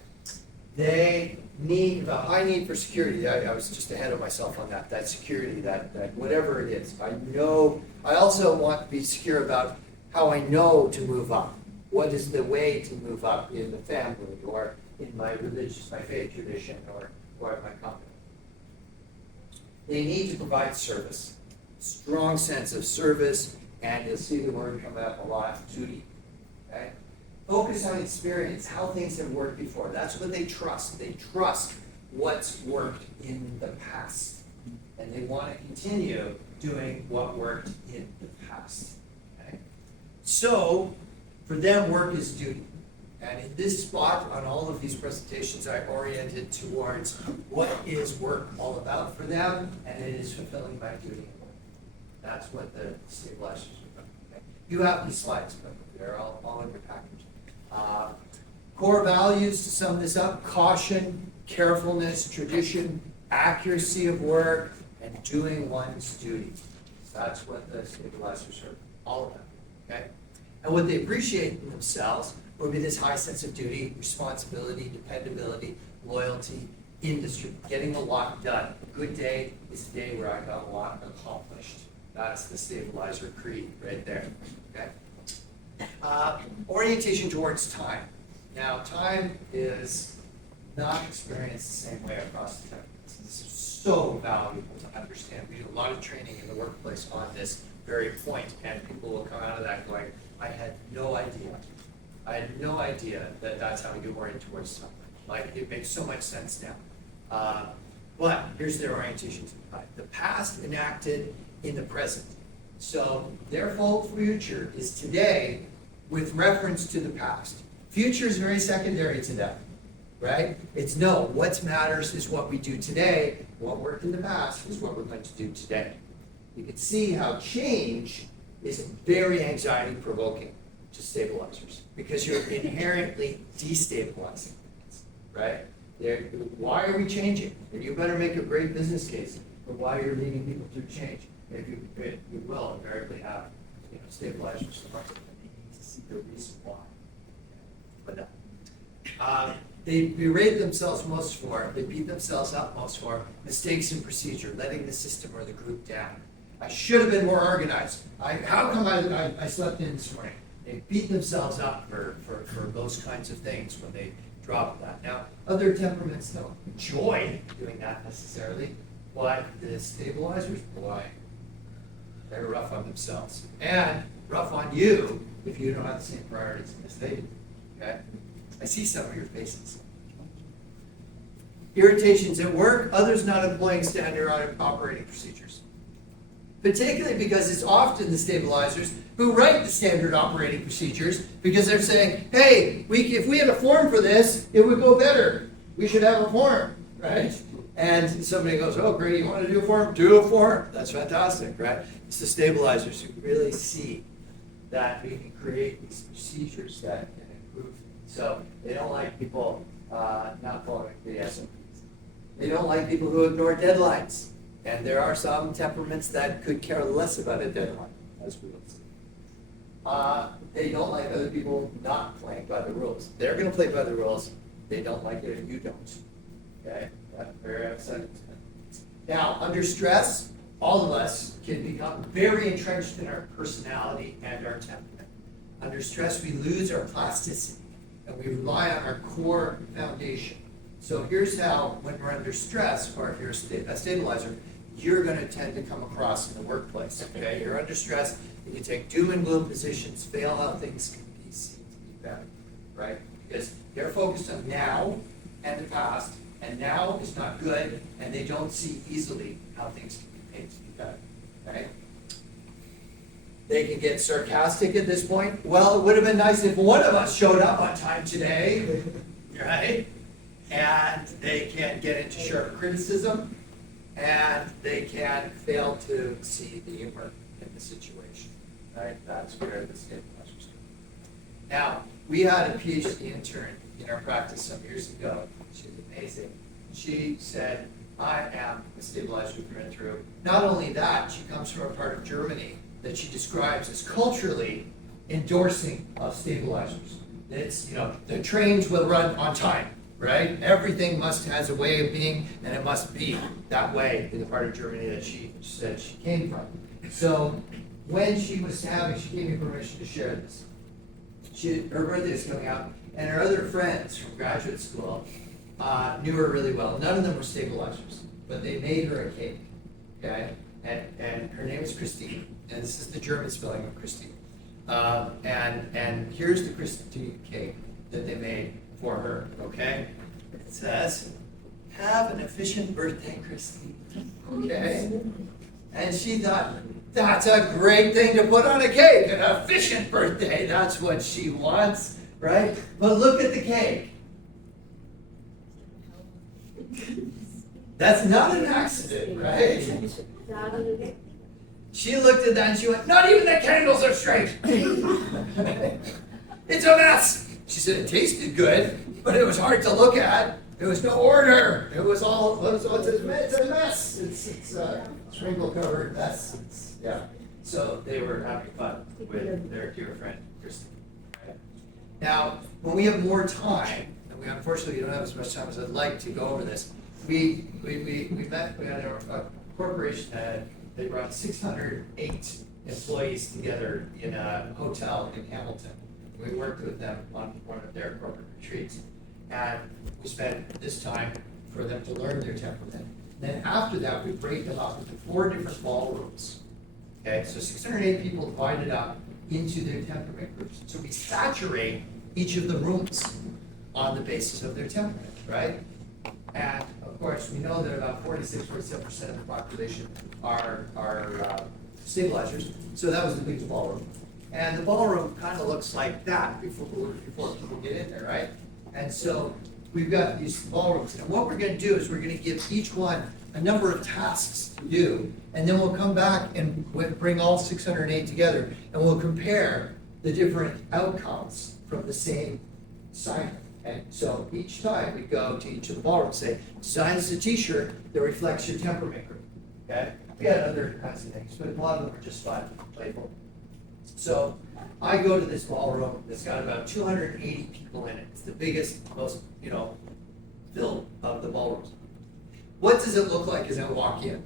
They need a high need for security. I was just ahead of myself on that security, that whatever it is. I also want to be secure about how I know to move up. What is the way to move up in the family or in my faith tradition or in my company. They need to provide service, strong sense of service, and you'll see the word come up a lot, duty, okay? Focus on experience, how things have worked before. That's what they trust. They trust what's worked in the past. And they want to continue doing what worked in the past. Okay? So, for them, work is duty. And in this spot, on all of these presentations, I oriented towards what is work all about for them, and it is fulfilling my duty in work. That's what the stabilizers are about. Okay? You have these slides, but they're all in your package. Core values, to sum this up: caution, carefulness, tradition, accuracy of work, and doing one's duty. So that's what the stabilizers are all about. Okay? And what they appreciate in themselves would be this high sense of duty, responsibility, dependability, loyalty, industry, getting a lot done. A good day is a day where I got a lot accomplished. That's the stabilizer creed right there. Okay? Orientation towards time. Now, time is not experienced the same way across the time. This is so valuable to understand. We do a lot of training in the workplace on this very point, and people will come out of that going, I had no idea. I had no idea that that's how you orient towards time. Like, it makes so much sense now. But here's their orientation to the time. The past enacted in the present. So their full future is today with reference to the past. Future is very secondary to that, right? It's no, what matters is what we do today. What worked in the past is what we're going to do today. You can see how change is very anxiety provoking to stabilizers because you're inherently destabilizing things, right? Why are we changing? And you better make a great business case for why you're leading people through change. If you will invariably have, stabilizers that need to see the reason why. But no. They berate themselves most for, they beat themselves up most for mistakes in procedure, letting the system or the group down. I should have been more organized. How come I slept in this morning? They beat themselves up for those kinds of things when they drop that. Now, other temperaments don't enjoy doing that necessarily, but the stabilizers, boy, they're rough on themselves. And rough on you if you don't have the same priorities as they do. Okay? I see some of your faces. Irritations at work, others not employing standard operating procedures. Particularly because it's often the stabilizers who write the standard operating procedures because they're saying, hey, if we had a form for this, it would go better. We should have a form, right? And somebody goes, oh, great, you want to do a form? Do a form. That's fantastic, right? It's the stabilizers who really see that we can create these procedures that can improve. So they don't like people not following the SOPs. They don't like people who ignore deadlines. And there are some temperaments that could care less about a deadline, as we will see. They don't like other people not playing by the rules. They're going to play by the rules. They don't like it if you don't. Okay? That's very upsetting. Now, under stress, all of us can become very entrenched in our personality and our temperament. Under stress, we lose our plasticity, and we rely on our core foundation. So here's how, when we're under stress, or if you're a stabilizer, you're going to tend to come across in the workplace. Okay, you're under stress. You can take doom and gloom positions, fail how things can be seen to be better, right? Because they're focused on now and the past, and now is not good, and they don't see easily how things can be made to be better. Right? They can get sarcastic at this point. Well, it would have been nice if one of us showed up on time today, right? And they can get into sharp criticism. and they can fail to see the humor in the situation, right? That's where the stabilizers come. Now, we had a PhD intern in our practice some years ago. She's amazing. She said, I am a stabilizer through and through. Not only that, she comes from a part of Germany that she describes as culturally endorsing of stabilizers. It's, the trains will run on time, right? Everything has a way of being, and it must be that way in the part of Germany that she said she came from. So when she gave me permission to share this. Her birthday is coming up, and her other friends from graduate school knew her really well. None of them were stabilizers, but they made her a cake, okay? And her name is Christine, and this is the German spelling of Christine. And here's the Christine cake that they made for her, okay? It says, have an efficient birthday, Christine, okay? And she thought, that's a great thing to put on a cake, an efficient birthday. That's what she wants, right? But look at the cake. That's not an accident, right? She looked at that and she went, not even the candles are straight. It's a mess. She said it tasted good, but it was hard to look at. There was no order. It's a mess. It's a sprinkle covered mess. Yeah. So they were having fun with their dear friend, Christine. Right? Now, when we have more time, and we unfortunately don't have as much time as I'd like to go over this, we had a corporation that they brought 608 employees together in a hotel in Hamilton. We worked with them on one of their corporate retreats. And we spent this time for them to learn their temperament. Then after that, we break them up into 4 different ballrooms. Okay, so 608 people divided up into their temperament groups. So we saturate each of the rooms on the basis of their temperament, right? And of course, we know that about 46-47% of the population are stabilizers. So that was the biggest ballroom. And the ballroom kind of looks like that before people get in there, right? And so we've got these ballrooms. And what we're going to do is we're going to give each one a number of tasks to do. And then we'll come back and bring all 608 together. And we'll compare the different outcomes from the same assignment. Okay? So each time we go to each of the ballrooms, say, design us a t-shirt that reflects your temperament group. Okay? We had other kinds of things, but a lot of them are just fun, playful. So I go to this ballroom that's got about 280 people in it. It's the biggest, most, filled of the ballrooms. What does it look like as I walk in?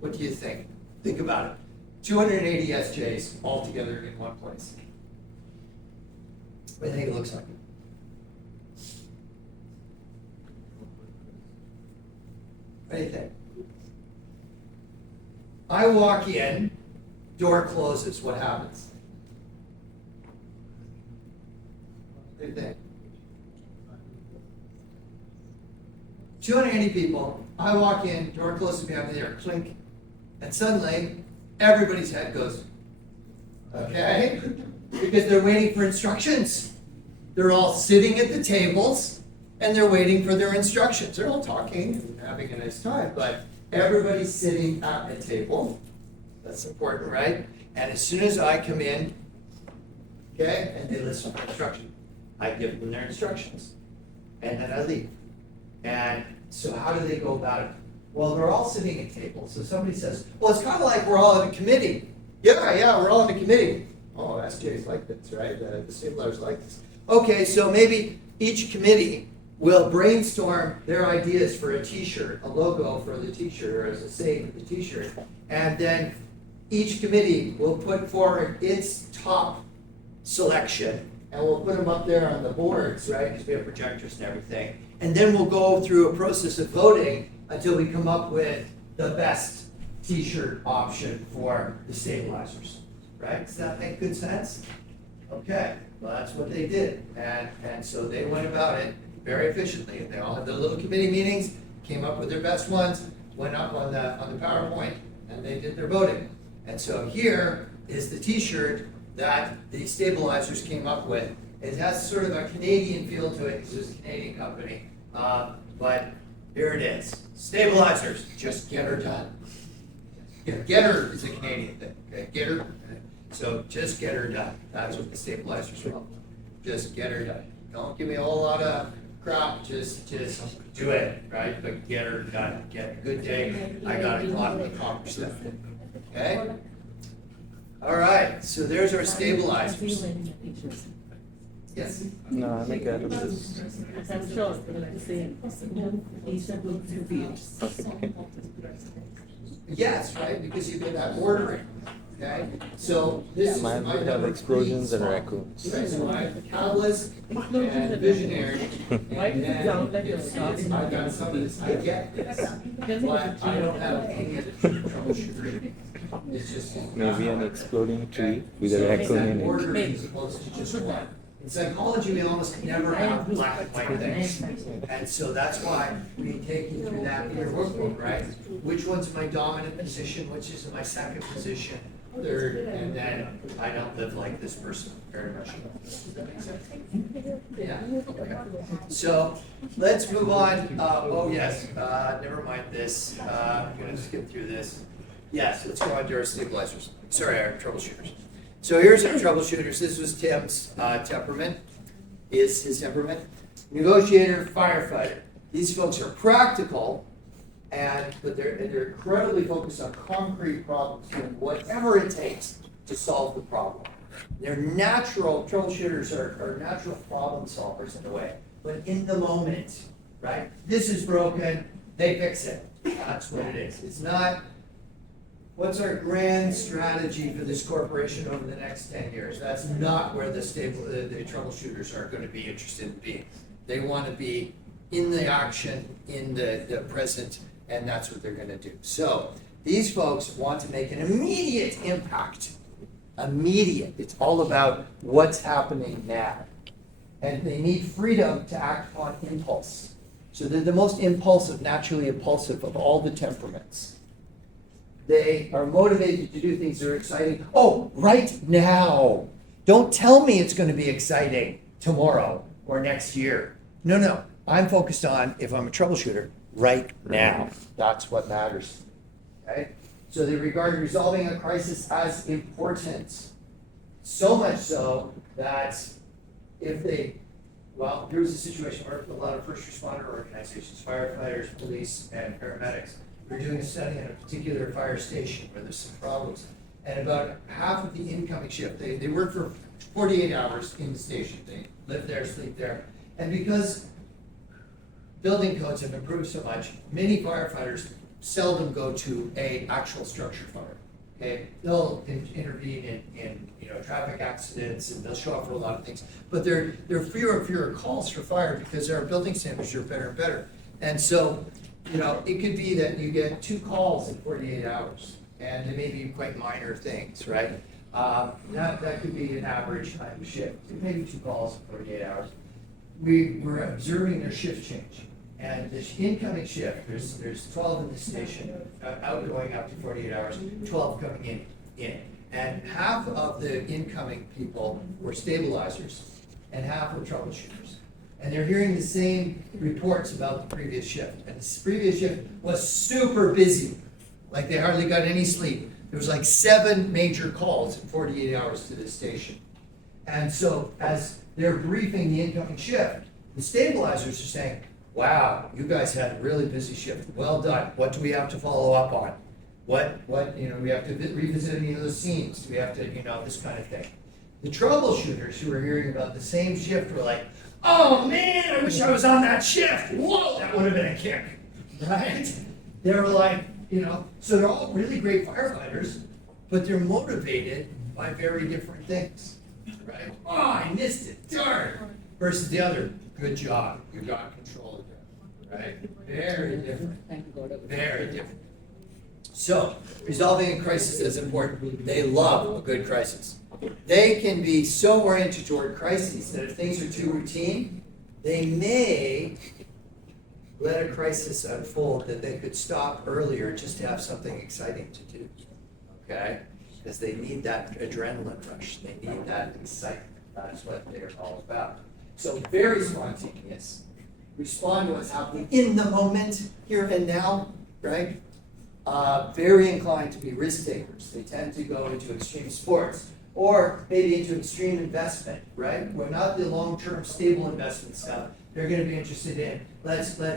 What do you think? Think about it. 280 SJs all together in one place. What do you think it looks like? What do you think? I walk in, door closes, what happens? What do you think? 280 people, I walk in, door closes behind me, there, clink, and suddenly everybody's head goes, okay? Because they're waiting for instructions. They're all sitting at the tables and they're waiting for their instructions. They're all talking and having a nice time, but everybody's sitting at a table. That's important, right? And as soon as I come in, okay, and they listen for instruction, I give them their instructions, and then I leave. And so how do they go about it? Well, they're all sitting at tables. So somebody says, well, it's kind of like we're all in a committee. Yeah, we're all in a committee. Oh, SJ's like this, right? The stabilizers like this. Okay, so maybe each committee will brainstorm their ideas for a t-shirt, a logo for the t-shirt, or as a saying for the t-shirt. And then each committee will put forward its top selection, and we'll put them up there on the boards, right? Because we have projectors and everything. And then we'll go through a process of voting until we come up with the best t-shirt option for the stabilizers, right? Does that make good sense? Okay, well, that's what they did. And so they went about it very efficiently. They all had their little committee meetings, came up with their best ones, went up on the PowerPoint, and they did their voting. And so here is the t-shirt that the stabilizers came up with. It has sort of a Canadian feel to it because it's a Canadian company. But Here it is. Stabilizers, just get her done. Yeah, get her is a Canadian thing, okay? Get her. So just get her done. That's what the stabilizers from. Just get her done. Don't give me a whole lot of crap. Just do it, right? But get her done. Get a good day. I got it. Accomplish that. Okay. All right. So there's our stabilizers. Yes. No, I make out of this. I'm sure, but Yes, right, because you get that ordering, okay? So this is my Mine would have number explosions three and spot. raccoons. Right, so I have catalyst and visionary. Why does it sound like it's- you're it's- I got some of this, I get this, but I don't have any of the troubleshooting. It's just. Maybe an exploding tree with a So it's raccoon that in it. ordering as opposed to just one. In psychology, we almost never have black and white things. And so that's why we take you through that in your workbook, right? Which one's my dominant position, which is my second position, third, and then I don't live like this person very much. Does that make sense? Yeah, okay. So let's move on. Oh yes, never mind this. I'm gonna skip through this. Yes, let's go on to our stabilizers. Sorry, our troubleshooters. So here's our troubleshooters. This was Tim's temperament, is his temperament. Negotiator, firefighter. These folks are practical, but they're incredibly focused on concrete problems, doing whatever it takes to solve the problem. They're natural, troubleshooters are natural problem solvers in a way, but in the moment, right? This is broken, they fix it. That's what it is. It's not, what's our grand strategy for this corporation over the next 10 years? That's not where the troubleshooters are going to be interested in being. They want to be in the action, in the present, and that's what they're going to do. So these folks want to make an immediate impact. Immediate. It's all about what's happening now. And they need freedom to act on impulse. So they're the most impulsive, naturally impulsive of all the temperaments. They are motivated to do things that are exciting. Oh, right now. Don't tell me it's going to be exciting tomorrow or next year. No. I'm focused on, if I'm a troubleshooter, right now. That's what matters. Okay? So they regard resolving a crisis as important. So much so that here's a situation where a lot of first responder organizations, firefighters, police, and paramedics, we're doing a study on a particular fire station where there's some problems. And about half of the incoming shift, they work for 48 hours in the station. They live there, sleep there. And because building codes have improved so much, many firefighters seldom go to a actual structure fire. Okay, they'll intervene in traffic accidents, and they'll show up for a lot of things. But there are fewer and fewer calls for fire because our building standards are better and better. And so, it could be that you get 2 calls in 48 hours, and they may be quite minor things, right? That could be an average time shift. Maybe 2 calls in 48 hours. We're observing their shift change. And this incoming shift, there's 12 in the station, outgoing up to 48 hours, 12 coming in. And half of the incoming people were stabilizers, and half were troubleshooters. And they're hearing the same reports about the previous shift. And this previous shift was super busy, like they hardly got any sleep. There was like 7 major calls in 48 hours to this station. And so as they're briefing the incoming shift, the stabilizers are saying, wow, you guys had a really busy shift. Well done. What do we have to follow up on? What we have to revisit any of those scenes. Do we have to, this kind of thing. The troubleshooters who were hearing about the same shift were like, oh man, I wish I was on that shift. Whoa, that would have been a kick, right? They were like, so they're all really great firefighters, but they're motivated by very different things, right? Oh, I missed it, darn. Versus the other, good job, you got control of it, right? Very different, very different. So, resolving a crisis is important. They love a good crisis. They can be so oriented toward crises that if things are too routine, they may let a crisis unfold that they could stop earlier just to have something exciting to do. Okay? Because they need that adrenaline rush. They need that excitement. That's what they're all about. So very spontaneous. respond to what's happening in the moment, here and now, right? Very inclined to be risk takers. They tend to go into extreme sports or maybe into extreme investment, right? We're not the long-term stable investment stuff. They're going to be interested in let's buy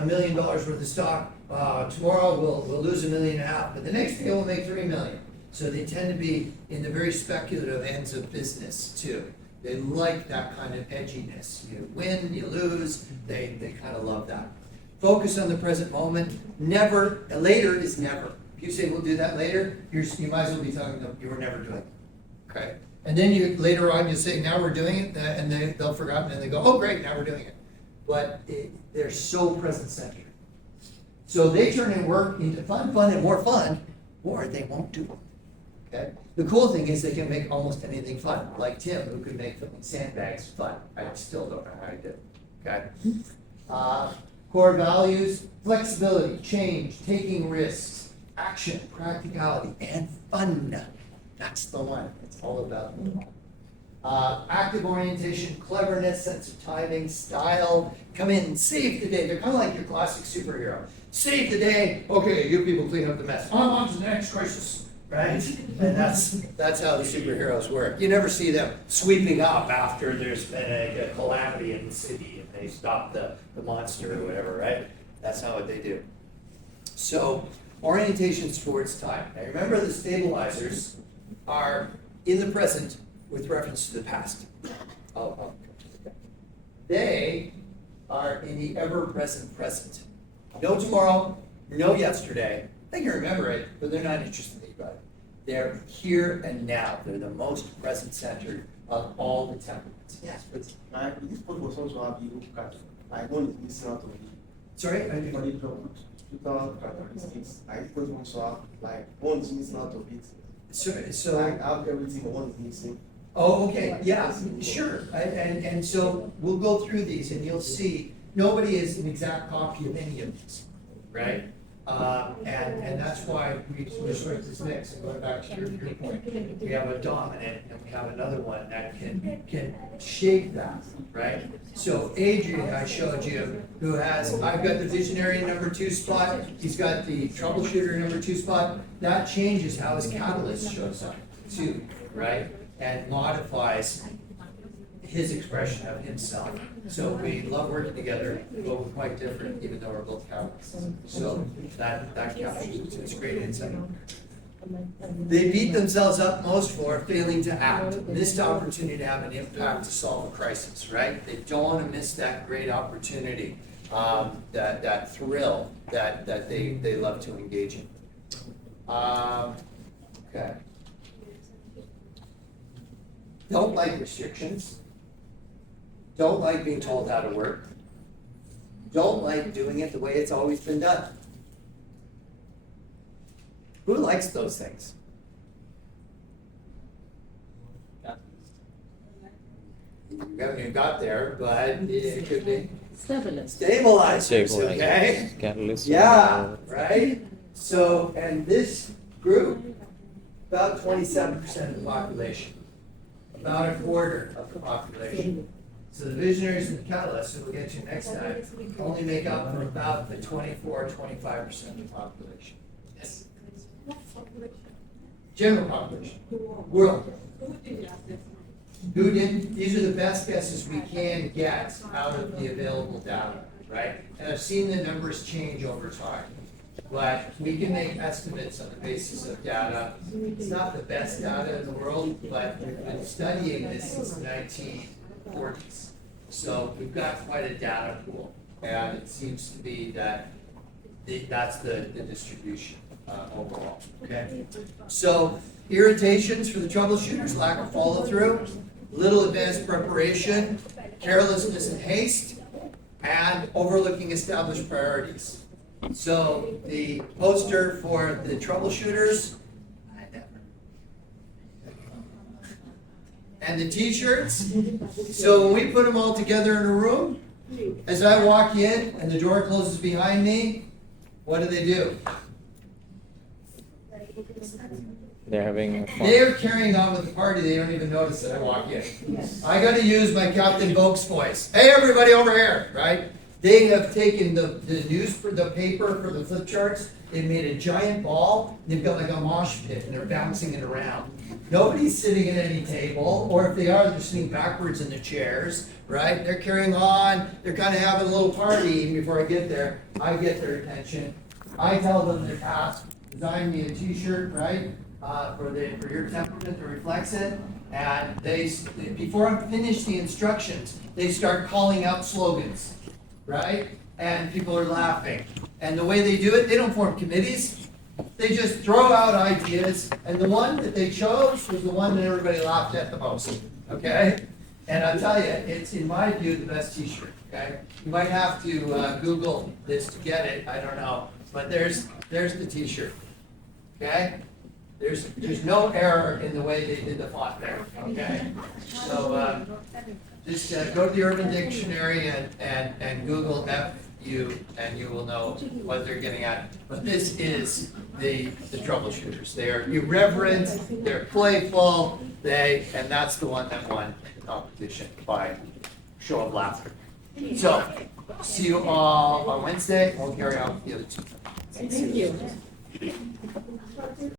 $1 million worth of stock. Tomorrow we'll lose $1.5 million, but the next day we'll make $3 million. So they tend to be in the very speculative ends of business too. They like that kind of edginess. You win, you lose. They kind of love that. Focus on the present moment. Never. Later is never. If you say we'll do that later, you might as well be telling them you were never doing it. Okay. And then later on you say now we're doing it, and they'll forget, and they go, oh great, now we're doing it. But they're so present centered. So they turn in work into fun, and more fun, or they won't do it. Okay. The cool thing is they can make almost anything fun, like Tim, who could make flipping sandbags fun. I still don't know how he did it. Okay. Core values: flexibility, change, taking risks, action, practicality, and fun. That's the one. It's all about fun. Active orientation, cleverness, sense of timing, style. Come in and save the day. They're kind of like your classic superhero. Save the day. Okay, you people clean up the mess. On to the next crisis. Right? And that's how the superheroes work. You never see them sweeping up after there's been a calamity in the city and they stop the monster or whatever, right? That's not what they do. So, orientations towards time. Now remember, the stabilizers are in the present with reference to the past. They are in the ever-present present. No tomorrow, no yesterday. They can remember it, but they're not interested in it. They're here and now. They're the most present-centered of all the temperaments. Yes, but This book was also have you cut. I don't listen out of it. sorry, I For didn't. the total characteristics, I put also have like one is missing out of it. So Like I have everything, but one is missing. oh, okay, yeah, sure. And so we'll go through these and you'll see, nobody is an exact copy of any of these, right? And that's why we sort of this mix, and going back to your point, we have a dominant and we have another one that can shape that, right? So Adrian, I showed you, who has, I've got the visionary number 2 spot, he's got the troubleshooter number 2 spot, that changes how his catalyst shows up too, right? And modifies his expression of himself. So we love working together, but we're quite different, even though we're both Calvinists. So that captures it's great insight. They beat themselves up most for failing to act, missed opportunity to have an impact to solve a crisis, right? They don't want to miss that great opportunity, that thrill that they love to engage in. Okay. Don't like restrictions. Don't like being told how to work. Don't like doing it the way it's always been done. Who likes those things? You haven't even got there, but it could be Stabilize. stabilizers, okay? Catalyst. Yeah, right? So, and this group, about 27% of the population, about a quarter of the population. So the visionaries and the catalysts, that we'll get to next time, only make up for about the 24-25% of the population. Yes. General population, world. Who did? These are the best guesses we can get out of the available data, right? And I've seen the numbers change over time, but we can make estimates on the basis of data. It's not the best data in the world, but we've been studying this since the 1940s. So we've got quite a data pool, and it seems to be that that's the distribution overall, okay? So irritations for the troubleshooters: lack of follow through, little advanced preparation, carelessness and haste, and overlooking established priorities. So the poster for the troubleshooters, and the t-shirts. So when we put them all together in a room, as I walk in and the door closes behind me, what do? They're having fun. They're carrying on with the party, they don't even notice that I walk in. I gotta use my Captain Vokes voice. Hey, everybody over here, right? They have taken the news for the paper for the flip charts, they made a giant ball, they've got like a mosh pit, and they're bouncing it around. Nobody's sitting at any table, or if they are, they're sitting backwards in the chairs, right? They're carrying on, they're kind of having a little party, even before I get there, I get their attention. I tell them their task, design me a t-shirt, right? For your temperament that reflects it, and before I finish the instructions, they start calling out slogans, right? And people are laughing. And the way they do it, they don't form committees. They just throw out ideas, and the one that they chose was the one that everybody laughed at the most, okay? And I'll tell you, it's, in my view, the best t-shirt, okay? You might have to Google this to get it, I don't know. But there's the t-shirt, okay? There's no error in the way they did the font there, okay? So just go to the Urban Dictionary and Google FU, and you will know what they're getting at. But this is the troubleshooters. They are irreverent, they're playful, and that's the one that won the competition by show of laughter. So, see you all on Wednesday. We'll carry on with the other two. Thank you.